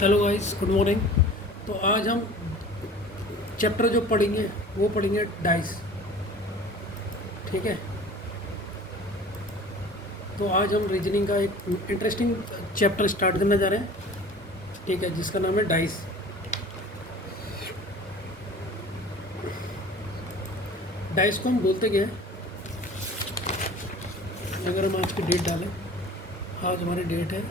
Hello guys, good morning. तो आज हम चैप्टर जो पढ़ेंगे वो पढ़ेंगे डाइस। ठीक है। तो आज हम रीजनिंग का एक इंटरेस्टिंग चैप्टर स्टार्ट करने जा रहे हैं। ठीक है, जिसका नाम है डाइस। डाइस को हम बोलते क्या हैं? अगर हम आज की डेट डालें, आज हमारी डेट है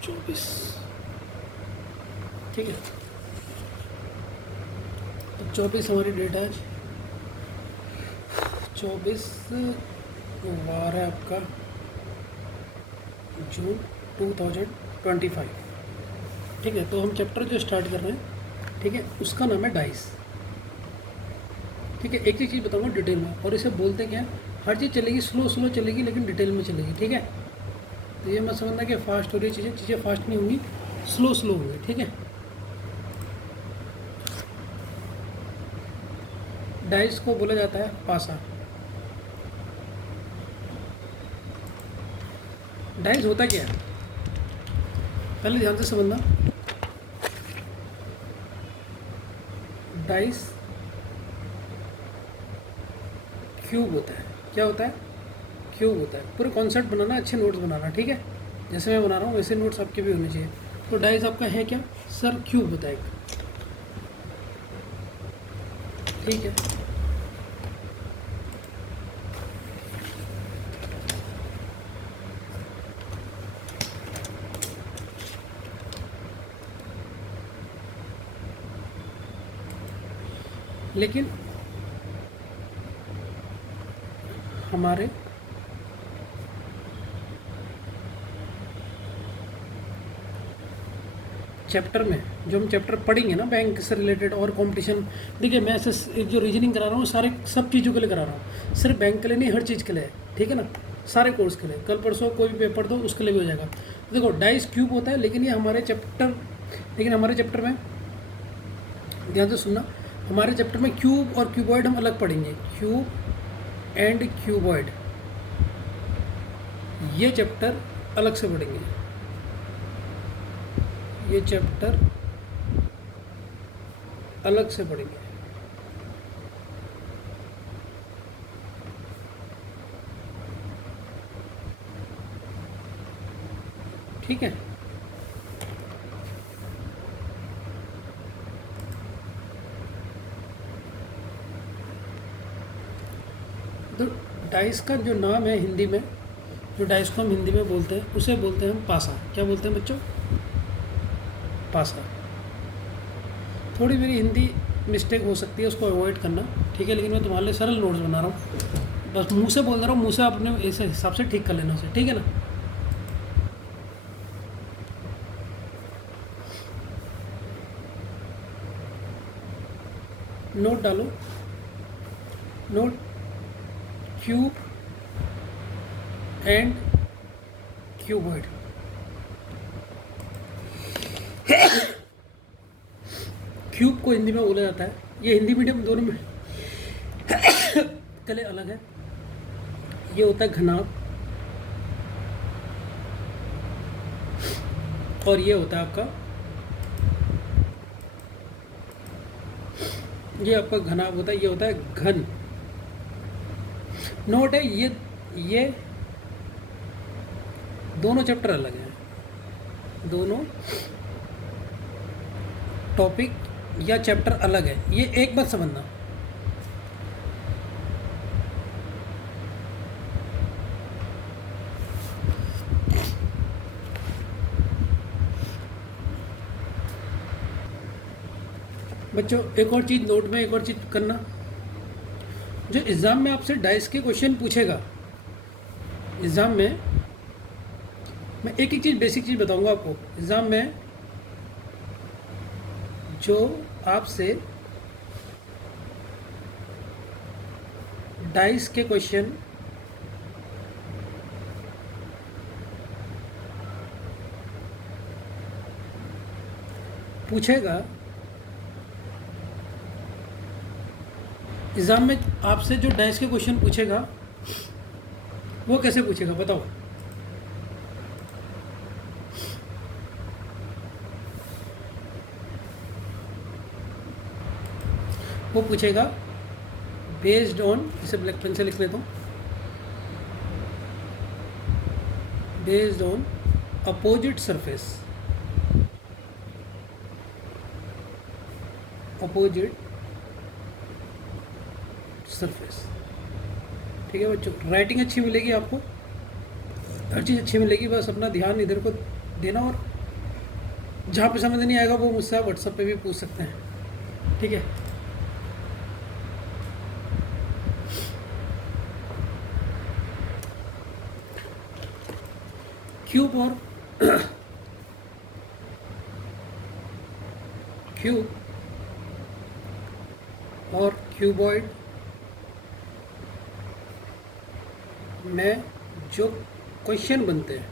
24। ठीक है, तो 24 हमारी डेट है आज। 24 वार है आपका जून 2025। ठीक है, तो हम चैप्टर जो स्टार्ट कर रहे हैं, ठीक है, उसका नाम है डाइस। ठीक है, एक एक चीज़ बताऊंगा डिटेल में, और इसे बोलते क्या है। हर चीज़ चलेगी, स्लो स्लो चलेगी, लेकिन डिटेल में चलेगी। ठीक है, तो ये मत समझना कि फास्ट हो रही है चीज़ें फास्ट नहीं होंगी, स्लो स्लो होंगी। ठीक है। डाइस को बोला जाता है पासा। डाइस होता क्या है, पहले ध्यान से समझना। डाइस क्यूब होता है। क्या होता है? क्यूब होता है। पूरे कॉन्सेप्ट बनाना, अच्छे नोट्स बनाना। ठीक है, जैसे मैं बना रहा हूँ वैसे नोट्स आपके भी होने चाहिए। तो डाइस आपका है क्या सर? क्यूब होता है एक। ठीक है, लेकिन हमारे चैप्टर में, जो हम चैप्टर पढ़ेंगे ना बैंक से रिलेटेड और कंपटीशन, देखिए मैं ऐसे जो रीजनिंग करा रहा हूँ सारे सब चीज़ों के लिए करा रहा हूँ, सिर्फ बैंक के लिए नहीं, हर चीज़ के लिए है। ठीक है ना, सारे कोर्स के लिए। कल परसों कोई भी पेपर दो उसके लिए भी हो जाएगा। देखो डाइस क्यूब होता है, लेकिन ये हमारे चैप्टर, लेकिन हमारे चैप्टर में ध्यान से सुनना, हमारे चैप्टर में क्यूब और क्यूबॉइड हम अलग पढ़ेंगे। क्यूब एंड क्यूबॉइड, ये चैप्टर अलग से पढ़ेंगे। ये चैप्टर अलग से पढ़ेंगे। ठीक है, तो डाइस का जो नाम है हिंदी में, जो डाइस को हम हिंदी में बोलते हैं उसे बोलते हैं हम पासा। क्या बोलते हैं बच्चों? पासा। थोड़ी मेरी हिंदी मिस्टेक हो सकती है, उसको अवॉइड करना। ठीक है, लेकिन मैं तुम्हारे लिए सरल नोट्स बना रहा हूँ, बस मुंह से बोल रहा हूँ, मुंह से आप अपने ऐसे हिसाब से ठीक कर लेना उसे। ठीक है ना। नोट डालो, note cube and cuboid. Cube को हिंदी में बोला जाता है, ये हिंदी मीडियम दोनों में के लिए अलग है। ये होता है घनाभ, और ये होता है आपका, ये आपका घनाभ होता है, ये होता है घन। नोट है ये दोनों चैप्टर अलग हैं, दोनों टॉपिक या चैप्टर अलग है। ये एक बात समझना, बच्चों एक और चीज़ नोट में, एक और चीज़ करना, जो एग्ज़ाम में आपसे डाइस के क्वेश्चन पूछेगा, एग्ज़ाम में मैं एक एक चीज़, बेसिक चीज़ बताऊंगा आपको। एग्ज़ाम में जो आपसे डाइस के क्वेश्चन पूछेगा एग्ज़ाम में आपसे जो डैश के क्वेश्चन पूछेगा वो कैसे पूछेगा बताओ। वो पूछेगा बेस्ड ऑन, इसे ब्लैक पेन से लिख लेता हूँ, based on opposite surface, opposite surface. ठीक है बच्चों, राइटिंग अच्छी मिलेगी आपको, हर चीज़ अच्छी मिलेगी, बस अपना ध्यान इधर को देना, और जहाँ पे समझ नहीं आएगा वो मुझसे आप व्हाट्सएप पे भी पूछ सकते हैं। ठीक है, क्यूब और क्यूब और क्यूबॉइड में जो क्वेश्चन बनते हैं,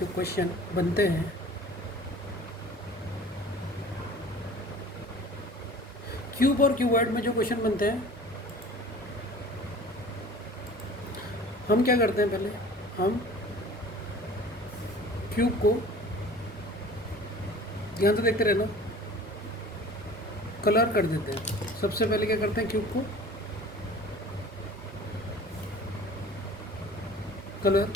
जो क्वेश्चन बनते हैं, क्यूब और क्यूबॉइड में जो क्वेश्चन बनते हैं, हम क्या करते हैं, पहले हम क्यूब को, ध्यान से देखते रहना, कलर कर देते हैं। सबसे पहले क्या करते हैं, क्यूब को कलर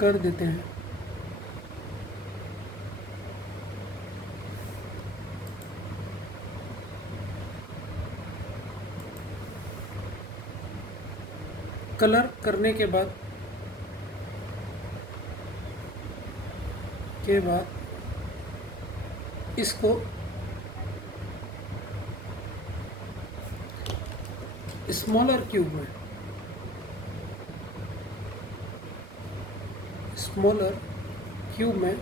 कर देते हैं। कलर करने के बाद इसको स्मॉलर क्यूब में, स्मॉलर क्यूब में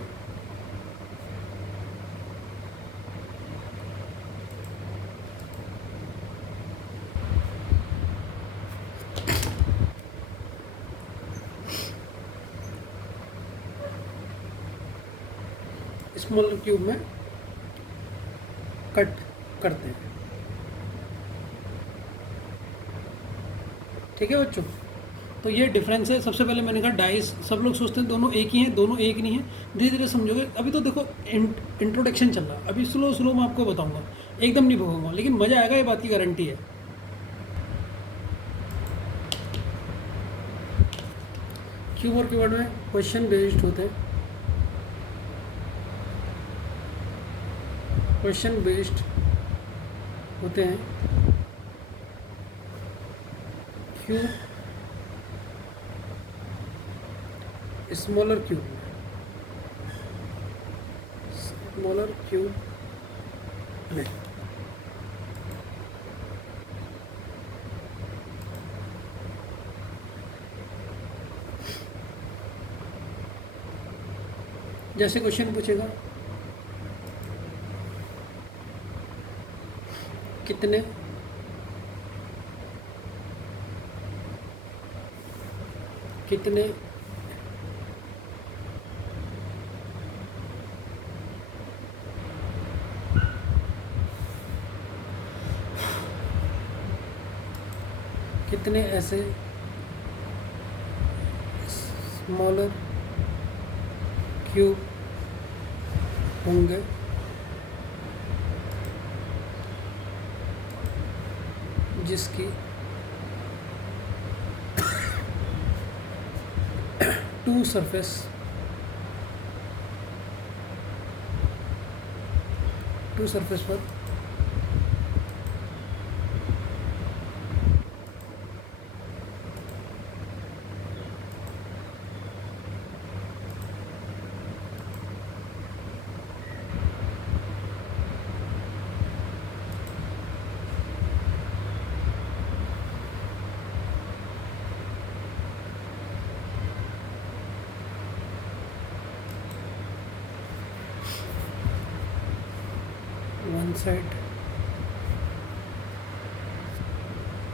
स्मॉलर क्यूब में कट करते हैं। ठीक है बच्चों, तो ये डिफरेंस है। सबसे पहले मैंने कहा डाइस, सब लोग सोचते हैं दोनों एक ही हैं, दोनों एक नहीं है, धीरे धीरे समझोगे। अभी तो देखो इंट्रोडक्शन चल रहा है, अभी स्लो स्लो मैं आपको बताऊंगा, एकदम नहीं भगूंगा, लेकिन मज़ा आएगा, ये बात की गारंटी है। क्यूब और क्यूबॉइड में क्वेश्चन बेस्ड होते हैं, क्वेश्चन बेस्ड होते हैं क्यूब, स्मॉलर क्यूब में, स्मॉलर क्यूब में। जैसे क्वेश्चन पूछेगा कितने कितने कितने ऐसे स्मॉलर क्यूब होंगे जिसकी टू सरफेस पर वन साइड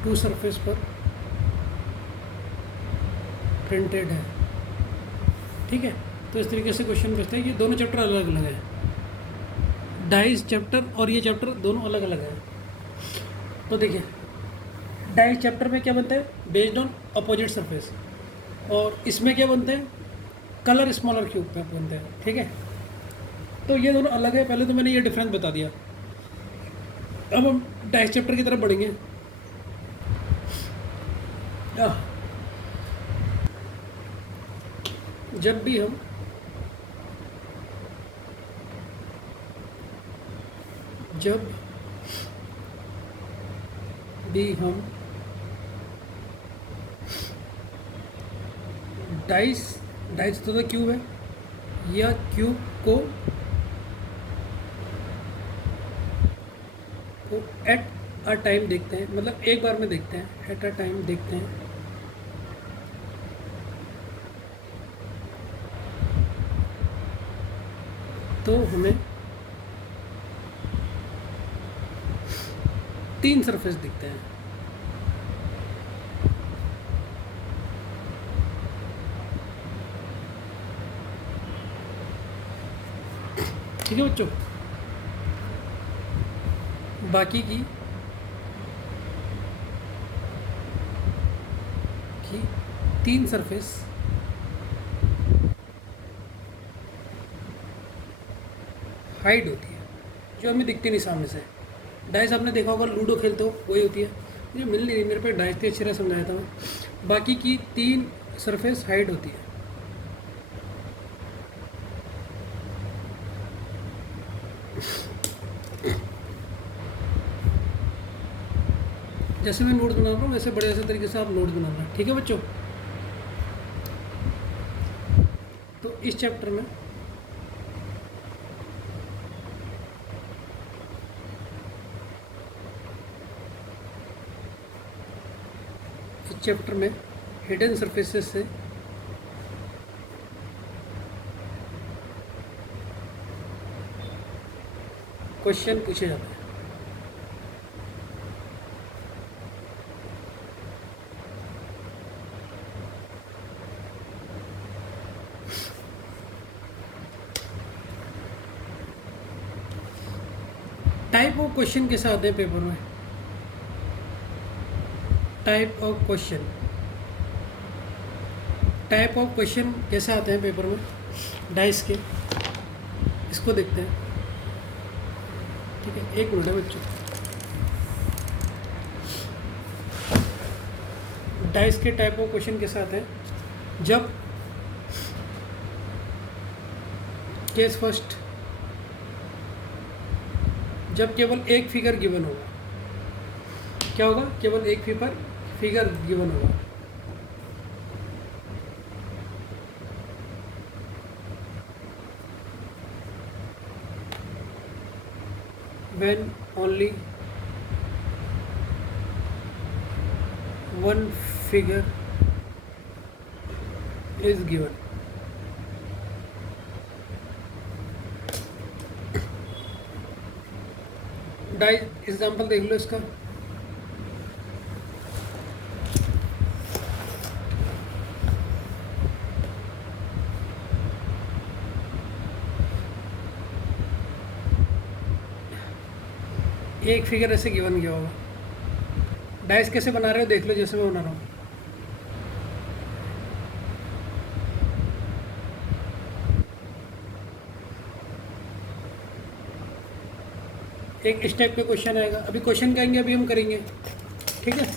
टू सरफेस पर प्रिंटेड है, ठीक है। तो इस तरीके से क्वेश्चन पूछते हैं। ये दोनों चैप्टर अलग अलग हैं, डाइस चैप्टर और ये चैप्टर दोनों अलग अलग हैं। तो देखिए डाइस चैप्टर में क्या बनता है, बेस्ड ऑन अपोजिट सरफेस, और इसमें क्या बनते हैं, कलर स्मॉलर क्यूब पे बनते हैं, ठीक है। तो ये दोनों अलग है, पहले तो मैंने ये डिफरेंस बता दिया। अब हम डाइस चैप्टर की तरफ बढ़ेंगे। जब भी हम डाइस तो क्यूब है, या क्यूब को एट अ टाइम देखते हैं, मतलब एक बार में देखते हैं, एट अ टाइम देखते हैं, तो हमें 3 सरफेस दिखते हैं। ठीक है बच्चों, बाकी की 3 सरफेस हाइड होती है, जो हमें दिखती नहीं सामने से। डाइस आपने देखा होगा, लूडो खेलते हो वही होती है। मुझे मिल नहीं रही, मेरे पे डाइस की अच्छी तरह समझाया था मैं। बाकी की 3 सरफेस हाइड होती है। जैसे मैं नोट बना रहा हूँ वैसे बड़े ऐसे तरीके से आप नोट बनाना, ठीक है बच्चों। तो इस चैप्टर में हिडन सरफेसेस से क्वेश्चन पूछे जाते हैं। टाइप ऑफ क्वेश्चन कैसे आते हैं पेपर में, टाइप ऑफ क्वेश्चन कैसे आते हैं पेपर में डाइस के, इसको देखते हैं, ठीक है। एक मिनट है बच्चों, डाइस के टाइप ऑफ क्वेश्चन कैसे आते हैं, जब केस फर्स्ट, जब केवल एक फिगर गिवन होगा। क्या होगा, केवल एक फिगर गिवन होगा। when only one figure is given। Die example देख लो इसका। एक फिगर ऐसे गिवन गया होगा, डाइस कैसे बना रहे हो देख लो, जैसे मैं बना रहा हूँ। एक इस टाइप का क्वेश्चन आएगा, अभी क्वेश्चन क्या आएंगे अभी हम करेंगे, ठीक है।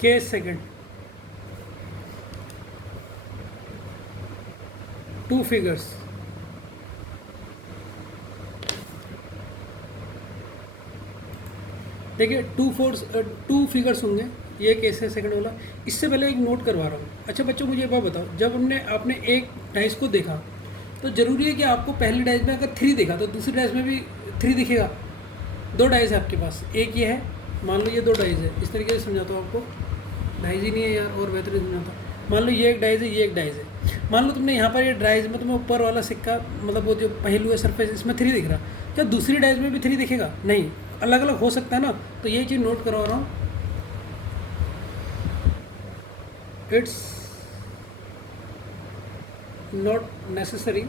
केस सेकंड, 2 फिगर्स, देखिए 2 फिगर्स होंगे, ये केस है सेकंड वाला। इससे पहले एक नोट करवा रहा हूँ। अच्छा बच्चों मुझे एक बात बताओ, जब आपने एक डाइस को देखा तो ज़रूरी है कि आपको पहली डाइस में अगर 3 देखा तो दूसरी डाइस में भी 3 दिखेगा। 2 डाइस है आपके पास, एक ये है, मान लो ये 2 डाइस है। इस तरीके से समझाता हूँ आपको, डाइस ही नहीं है यार और बेहतरीन समझाता। मान लो ये एक डाइज है, ये एक डाइज है। मान लो तुमने यहाँ पर ये डाइज में तुम्हें ऊपर वाला सिक्का, मतलब वो जो पहलू है सरफेस, इसमें 3 दिख रहा, क्या दूसरी डाइज में भी 3 दिखेगा? नहीं, अलग अलग हो सकता है ना। तो ये चीज़ नोट करवा रहा हूँ। इट्स नॉट नेसेसरी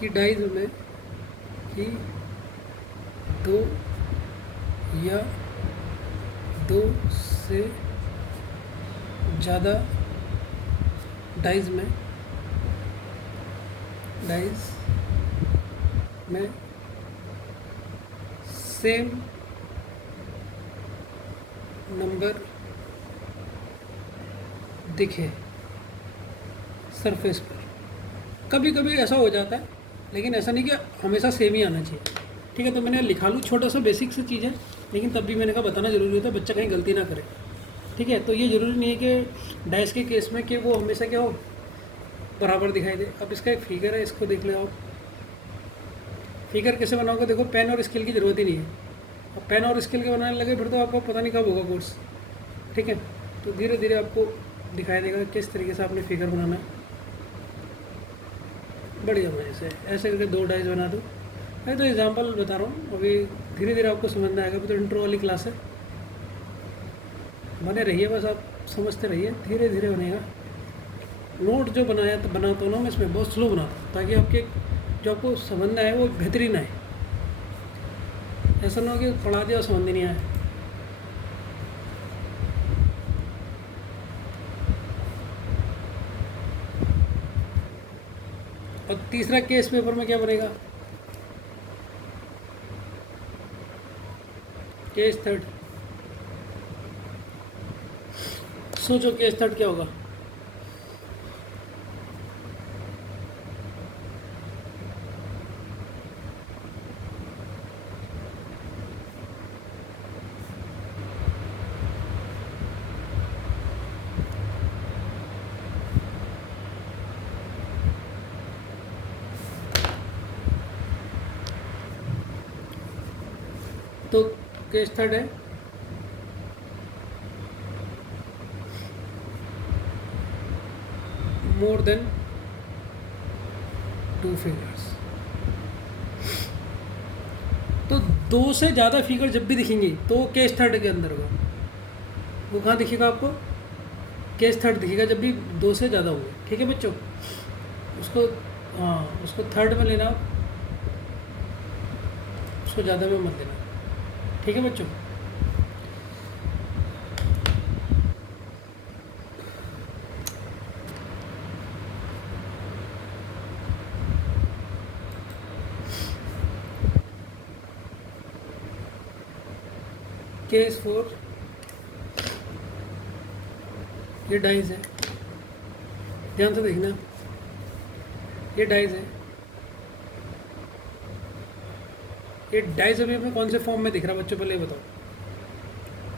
कि डाइज में कि 2 या 2 से ज़्यादा डाइज में सेम नंबर दिखे सरफेस पर। कभी कभी ऐसा हो जाता है, लेकिन ऐसा नहीं कि हमेशा सेम ही आना चाहिए। ठीक है, तो मैंने लिखा लूँ, छोटा सा बेसिक सी चीज़ है, लेकिन तब भी मैंने कहा बताना ज़रूरी होता है, बच्चा कहीं गलती ना करे। ठीक है, तो ये ज़रूरी नहीं है कि डाइस के केस में कि वो हमेशा क्या हो, बराबर दिखाई दे। अब इसका एक फिगर है, इसको देख लो आप। फिगर कैसे बनाओगे? देखो, पेन और स्केल की ज़रूरत ही नहीं है। अब पेन और स्केल के बनाने लगे फिर तो आपको पता नहीं कब होगा कोर्स। ठीक है, तो धीरे धीरे आपको दिखाई देगा किस तरीके से आपने फिगर बनाना है। बढ़िया मजे से ऐसे करके 2 डाइस बना दो। मैं तो एग्जांपल बता रहा हूँ, अभी धीरे धीरे आपको समझ में आएगा। अभी तो इंट्रो वाली क्लास है, बने रहिए, बस आप समझते रहिए, धीरे धीरे बनेगा। नोट जो बनाया तो बनाता हूँ ना मैं, इसमें बहुत स्लो बनाता हूँ ताकि आपके जो आपको समझ में आए वो बेहतरीन आए। ऐसा ना हो कि पढ़ा दिया और समझ नहीं आया। और तीसरा केस पेपर में क्या बनेगा? Case third. सोचो केस थर्ड क्या होगा? तो केस थर्ड है मोर देन 2 फिगर्स। तो 2 से ज़्यादा फिगर जब भी दिखेंगी तो वो केस थर्ड के अंदर होगा। वो कहाँ दिखेगा आपको? केस थर्ड दिखेगा जब भी 2 से ज़्यादा होंगे। ठीक है बच्चों, उसको, हाँ, उसको थर्ड में लेना, उसको ज़्यादा में मत लेना। ठीक है बच्चों, केस 4, ये डाइज है, ध्यान से देखना, ये डाइज है। ये डाइज अभी हमें कौन से फॉर्म में दिख रहा बच्चों, पहले ये बताओ।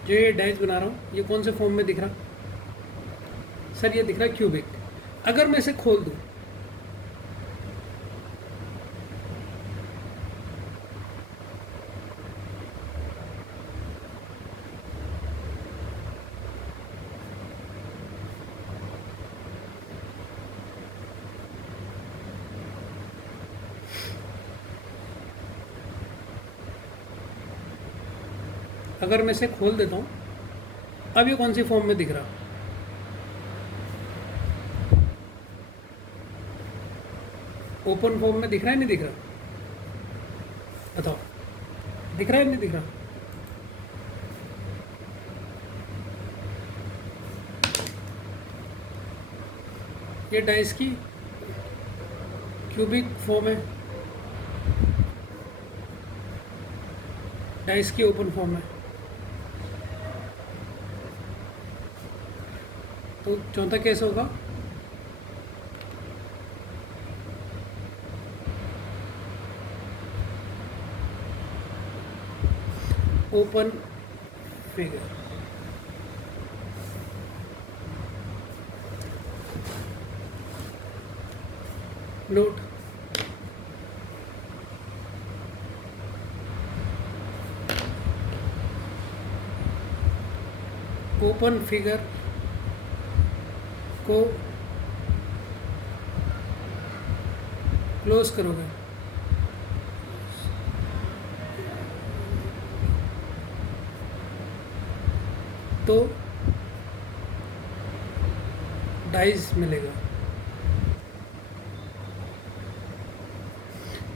जो ये डाइज बना रहा हूँ ये कौन से फॉर्म में दिख रहा? सर ये दिख रहा है क्यूबिक। अगर मैं इसे खोल दूँ, अगर मैं इसे खोल देता हूँ, अब ये कौन सी फॉर्म में दिख रहा? ओपन फॉर्म में दिख रहा है, नहीं दिख रहा? बताओ, दिख रहा है नहीं दिख रहा? ये डाइस की क्यूबिक फॉर्म है, डाइस की ओपन फॉर्म है। तो चौथा केस होगा open figure. Note, open figure को क्लोज करोगे तो डाइस मिलेगा।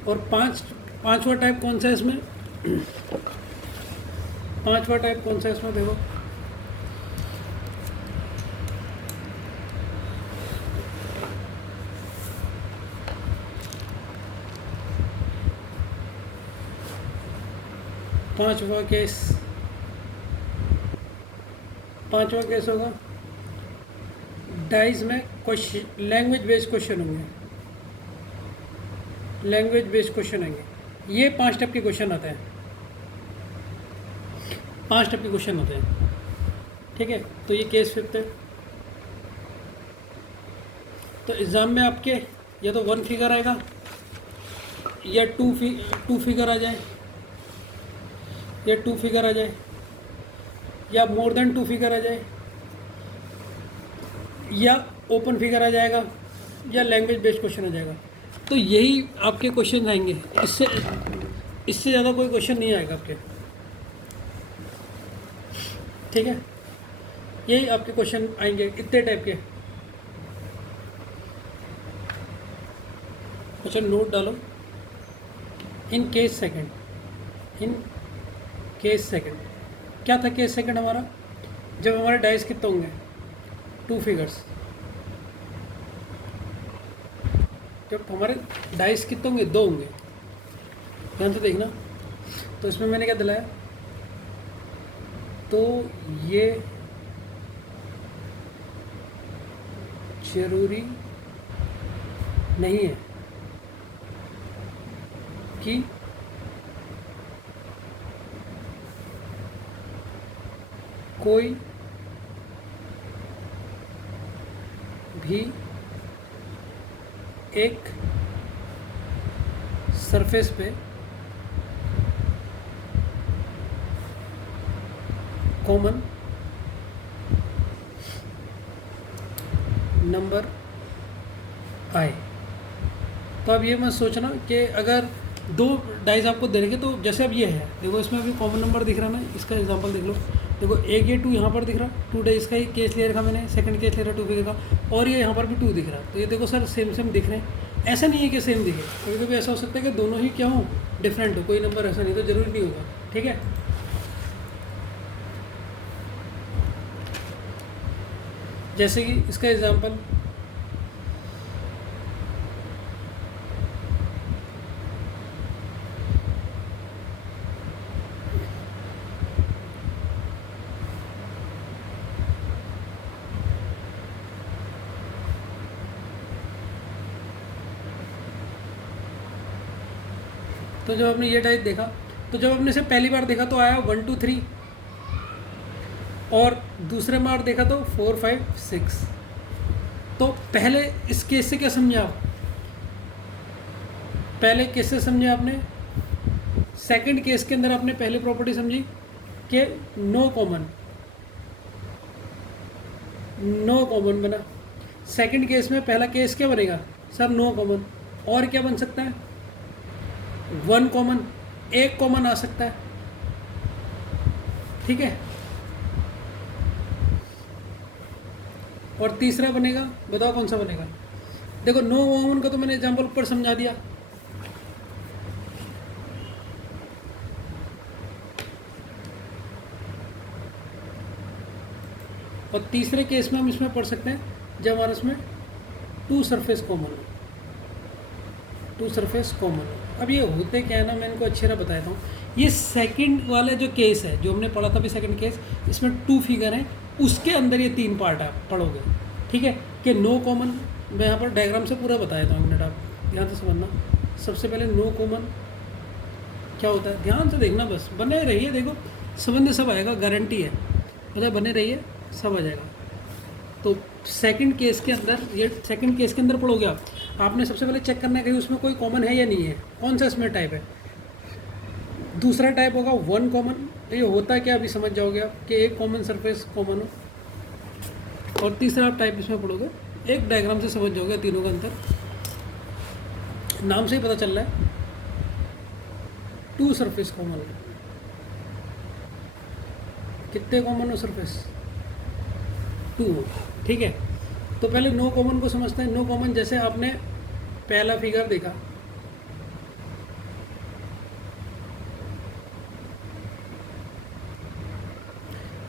और पांचवा टाइप कौन सा है इसमें? पांचवा टाइप कौन सा है इसमें? देखो, पांचवा केस होगा डाइस में क्वेश्चन, लैंग्वेज बेस्ड क्वेश्चन होंगे। लैंग्वेज बेस्ड क्वेश्चन होंगे। ये 5 टाइप के क्वेश्चन आते हैं, 5 टाइप के क्वेश्चन होते हैं। ठीक है, तो ये केस 5 है। तो एग्ज़ाम में आपके या तो 1 फिगर आएगा या 2 फिगर आ जाए, या 2 फिगर आ जाए, या मोर देन 2 फिगर आ जाए, या ओपन फिगर आ जाएगा, या लैंग्वेज बेस्ड क्वेश्चन आ जाएगा। तो यही आपके क्वेश्चन आएंगे, इससे ज़्यादा कोई क्वेश्चन नहीं आएगा आपके। ठीक है, यही आपके क्वेश्चन आएंगे, इतने टाइप के। अच्छा, नोट डालो। इन केस सेकंड क्या था? केस सेकंड हमारा जब हमारे डाइस कितने होंगे? 2 फिगर्स। जब हमारे डाइस कितने होंगे? 2 होंगे। ध्यान से देखना। तो इसमें मैंने क्या दिलाया? तो ये जरूरी नहीं है कि कोई भी एक सरफेस पे कॉमन नंबर आए। तो अब ये मत सोचना कि अगर 2 डाइस आपको दे रखे, तो जैसे अब ये है, देखो इसमें अभी कॉमन नंबर दिख रहा है ना, इसका एग्जांपल देख लो। देखो एक ये 2 यहाँ पर दिख रहा, 2 डाइस का ही केस ले रखा मैंने, सेकंड केस ले रहा 2 फिगर का, और ये यहाँ पर भी 2 दिख रहा। तो ये देखो सर सेम दिख रहे हैं। ऐसा नहीं है कि सेम दिखे, कभी कभी ऐसा हो सकता है कि दोनों ही क्या हो, डिफरेंट हो, कोई नंबर ऐसा नहीं, तो ज़रूरी नहीं होगा। ठीक है, जैसे कि इसका एग्जांपल, तो जब आपने ये डाइस देखा, तो जब आपने इसे पहली बार देखा तो आया 1 2 3, और दूसरे बार देखा तो 4 5 6। तो पहले इस केस से क्या समझे आप? पहले केस से समझे आपने। सेकंड केस के अंदर आपने पहले प्रॉपर्टी समझी कि नो कॉमन बना। सेकंड केस में पहला केस क्या बनेगा सर? No common. और क्या बन सकता है? 1 कॉमन, एक कॉमन आ सकता है। ठीक है, और तीसरा बनेगा, बताओ कौन सा बनेगा? देखो नो कॉमन का तो मैंने एग्जांपल ऊपर समझा दिया। और तीसरे केस में हम इसमें पढ़ सकते हैं जब हमारे इसमें 2 सरफेस कॉमन हो। अब ये होते क्या है ना, मैं इनको अच्छी तरह बताता हूँ। ये सेकंड वाला जो केस है, जो हमने पढ़ा था भी सेकंड केस, इसमें 2 फिगर हैं, उसके अंदर ये 3 पार्ट आप पढ़ोगे। ठीक है, कि नो कॉमन, मैं यहाँ पर डायग्राम से पूरा बताया था, 1 मिनट आप ध्यान से समझना। सबसे पहले नो कॉमन क्या होता है, ध्यान से देखना, बस बने रहिए। देखो समझने सब आएगा, गारंटी है, मतलब बने रहिए, सब आ जाएगा। तो सेकंड केस के अंदर, ये सेकंड केस के अंदर पढ़ोगे आप, आपने सबसे पहले चेक करना है कि उसमें कोई कॉमन है या नहीं है, कौन सा इसमें टाइप है। दूसरा टाइप होगा 1 कॉमन। ये होता है क्या, अभी समझ जाओगे आप कि एक कॉमन सरफेस कॉमन हो। और तीसरा आप टाइप इसमें पढ़ोगे, एक डायग्राम से समझ जाओगे तीनों का अंतर। नाम से ही पता चल रहा है, टू सरफेस कॉमन है। कितने कॉमन हो सरफेस? टू हो, ठीक है। तो पहले नो कॉमन को समझते हैं। नो कॉमन, जैसे आपने पहला फिगर देखा,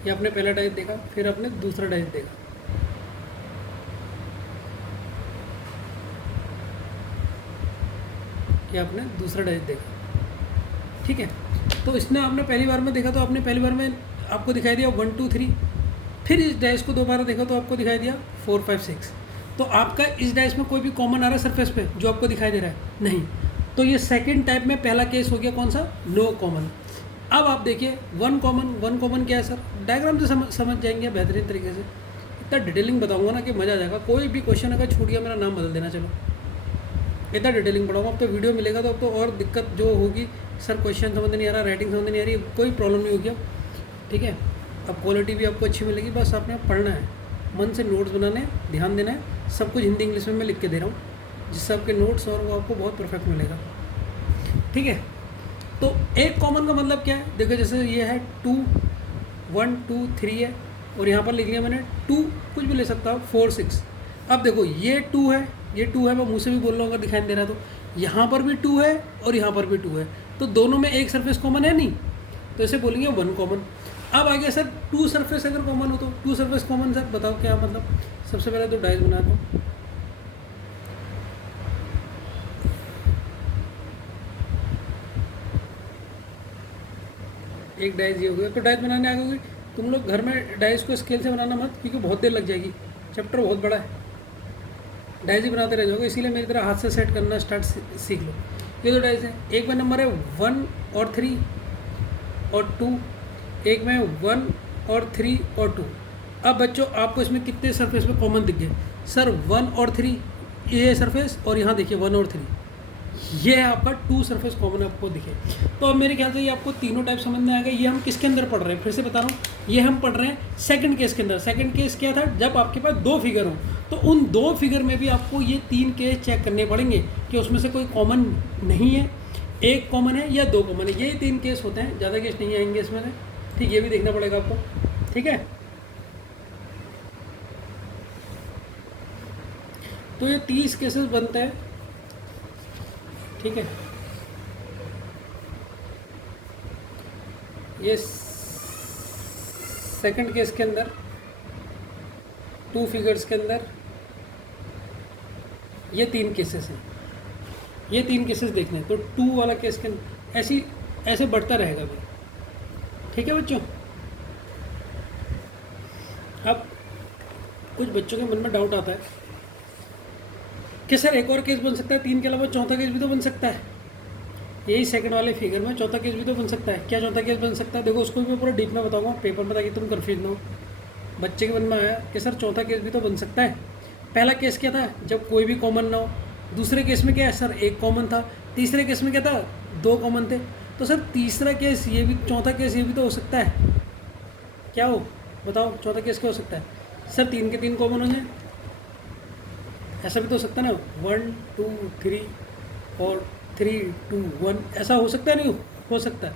ये आपने पहला डाइस देखा, फिर आपने दूसरा डाइस देखा, ये आपने दूसरा डाइस देखा, ठीक है। तो इसने आपने पहली बार में देखा तो आपने पहली बार में आपको दिखाई दिया 1 2 3, फिर इस डाइस को दोबारा देखा तो आपको दिखाई दिया 4 5 6। तो आपका इस डाइस में कोई भी कॉमन आ रहा है सरफेस पे जो आपको दिखाई दे रहा है? नहीं। तो ये सेकंड टाइप में पहला केस हो गया, कौन सा? No common. अब आप देखिए वन कॉमन। वन कॉमन क्या है सर? डायग्राम से समझ जाएंगे बेहतरीन तरीके से। इतना डिटेलिंग बताऊंगा ना कि मज़ा आ जाएगा। कोई भी क्वेश्चन अगर छूट गया मेरा नाम बदल देना, चलो इतना डिटेलिंग पढ़ाऊंगा। अब तो वीडियो मिलेगा तो अब तो और दिक्कत जो होगी, सर क्वेश्चन समझ नहीं आ रहा, राइटिंग समझ नहीं आ रही, कोई प्रॉब्लम नहीं होगी अब, ठीक है। अब क्वालिटी भी आपको अच्छी मिलेगी, बस आपने पढ़ना है, मन से नोट्स बनाने हैं, ध्यान देना है। सब कुछ हिंदी इंग्लिश में मैं लिख के दे रहा हूँ, जिससे आपके नोट्स और वो आपको बहुत परफेक्ट मिलेगा, ठीक है। तो एक कॉमन का मतलब क्या है? देखो जैसे ये है 2 1 2 3 है, और यहाँ पर लिख लिया मैंने 2, कुछ भी ले सकता हूँ 4 6। अब देखो ये 2 है, ये 2 है, मैं मुँह से भी बोल रहा हूँ अगर दिखाई दे रहा है तो। यहाँ पर भी 2 है और यहाँ पर भी 2 है, तो दोनों में एक सरफेस कॉमन है नहीं, तो इसे बोलेंगे 1 कॉमन। अब आगे सर 2 सरफेस अगर कॉमन हो तो 2 सरफेस कॉमन, सर बताओ क्या मतलब? सबसे पहले तो डाइस बनाता हूँ। एक डाइस ये हो गया, तो डाइस बनाने आ गए। तुम लोग घर में डाइस को स्केल से बनाना मत, क्योंकि बहुत देर लग जाएगी, चैप्टर बहुत बड़ा है, डाइस ही बनाते रह जाओगे। इसीलिए मेरी तरह हाथ से सेट करना स्टार्ट सीख लो। ये तो डाइस है। एक में नंबर है 1 और 3 और 2, एक में 1 और 3 और 2। अब बच्चों आपको इसमें कितने सरफेस में कॉमन दिख गए? सर 1 और 3 ये सरफेस, और यहाँ देखिए 1 और 3, ये है आपका 2 सरफेस कॉमन आपको दिखे। तो अब मेरे ख्याल से ये आपको तीनों टाइप समझ में आ गए। ये हम किसके अंदर पढ़ रहे हैं? फिर से बता रहा हूँ, ये हम पढ़ रहे हैं सेकंड केस के अंदर। सेकंड केस क्या था? जब आपके पास 2 फिगर हो, तो उन 2 फिगर में भी आपको ये 3 केस चेक करने पड़ेंगे कि उसमें से कोई कॉमन नहीं है, एक कॉमन है या 2 कॉमन है। ये 3 केस होते हैं, ज़्यादा केस नहीं आएंगे इसमें से, ठीक। ये भी देखना पड़ेगा आपको, ठीक है। तो ये 30 केसेस बनते हैं, ठीक है। ये सेकंड केस के अंदर 2 फिगर्स के अंदर ये 3 केसेस हैं, ये 3 केसेस देखने हैं। तो 2 वाला केस के अंदर ऐसे बढ़ता रहेगा भी, ठीक है बच्चों। अब कुछ बच्चों के मन में डाउट आता है कि सर एक और केस बन सकता है 3 के अलावा, चौथा केस भी तो बन सकता है। यही सेकंड वाले फिगर में चौथा केस भी तो बन सकता है। क्या चौथा केस बन सकता है? देखो उसको भी पूरा डीप में बताऊंगा पेपर में, ताकि तुम कन्फ्यूज ना हो। बच्चे के मन में आया कि सर चौथा केस भी तो बन सकता है। पहला केस क्या था? जब कोई भी कॉमन ना हो। दूसरे केस में क्या है सर? एक कॉमन था। तीसरे केस में क्या था? 2 कॉमन थे। तो सर तीसरा केस ये भी, चौथा केस ये भी तो हो सकता है। क्या हो बताओ? चौथा केस क्या हो सकता है? सर 3 के 3 कॉमन हो जाए, ऐसा भी तो हो सकता है ना, 1 2 3 और 3 2 1, ऐसा हो सकता है? नहीं हो सकता है?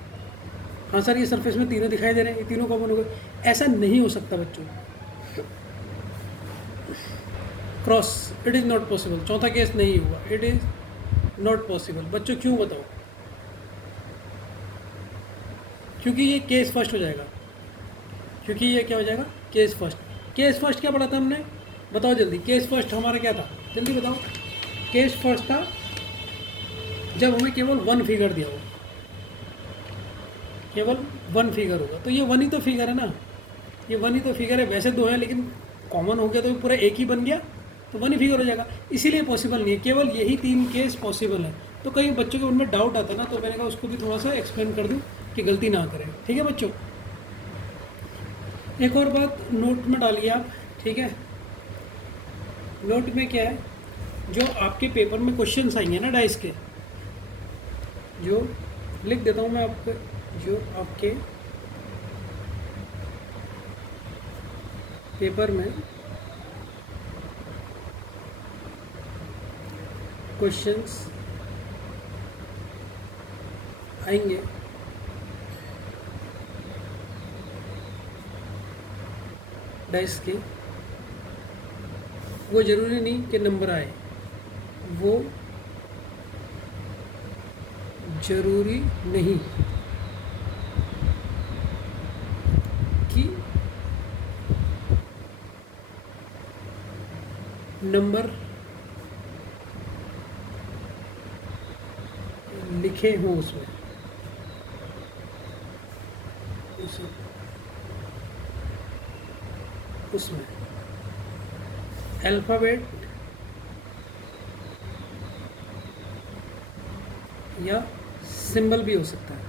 हाँ सर ये सरफेस में तीनों दिखाई दे रहे हैं, ये तीनों कॉमन हो गए। ऐसा नहीं हो सकता बच्चों, cross, it is not possible. चौथा केस नहीं हुआ, इट इज़ नॉट पॉसिबल। बच्चों क्यों बताओ? क्योंकि ये केस फर्स्ट हो जाएगा, क्योंकि ये क्या हो जाएगा? Case first. केस फर्स्ट क्या पढ़ा था हमने? बताओ जल्दी। केस फर्स्ट हमारा क्या था? जल्दी बताओ। केस फर्स्ट था जब हमें केवल 1 फिगर दिया हो, केवल 1 फिगर होगा। तो ये 1 ही तो फिगर है ना, ये 1 ही तो फिगर है। वैसे 2 है लेकिन कॉमन हो गया तो पूरा एक ही बन गया, तो 1 ही फिगर हो जाएगा। इसीलिए पॉसिबल नहीं है, केवल यही 3 केस पॉसिबल है। तो कई बच्चों के उनमें डाउट आता है ना, तो मैंने कहा उसको भी थोड़ा सा एक्सप्लेन कर दूँ कि गलती ना करें, ठीक है बच्चों। एक और बात नोट में डालिए आप, ठीक है। नोट में क्या है, जो आपके पेपर में क्वेश्चंस आएंगे ना डाइस के, जो लिख देता हूँ मैं आपको, जो आपके पेपर में क्वेश्चंस आएंगे डाइस के, वो ज़रूरी नहीं कि नंबर आए, वो ज़रूरी नहीं कि नंबर लिखे हों उसमें, उसमें अल्फ़ाबेट या सिंबल भी हो सकता है।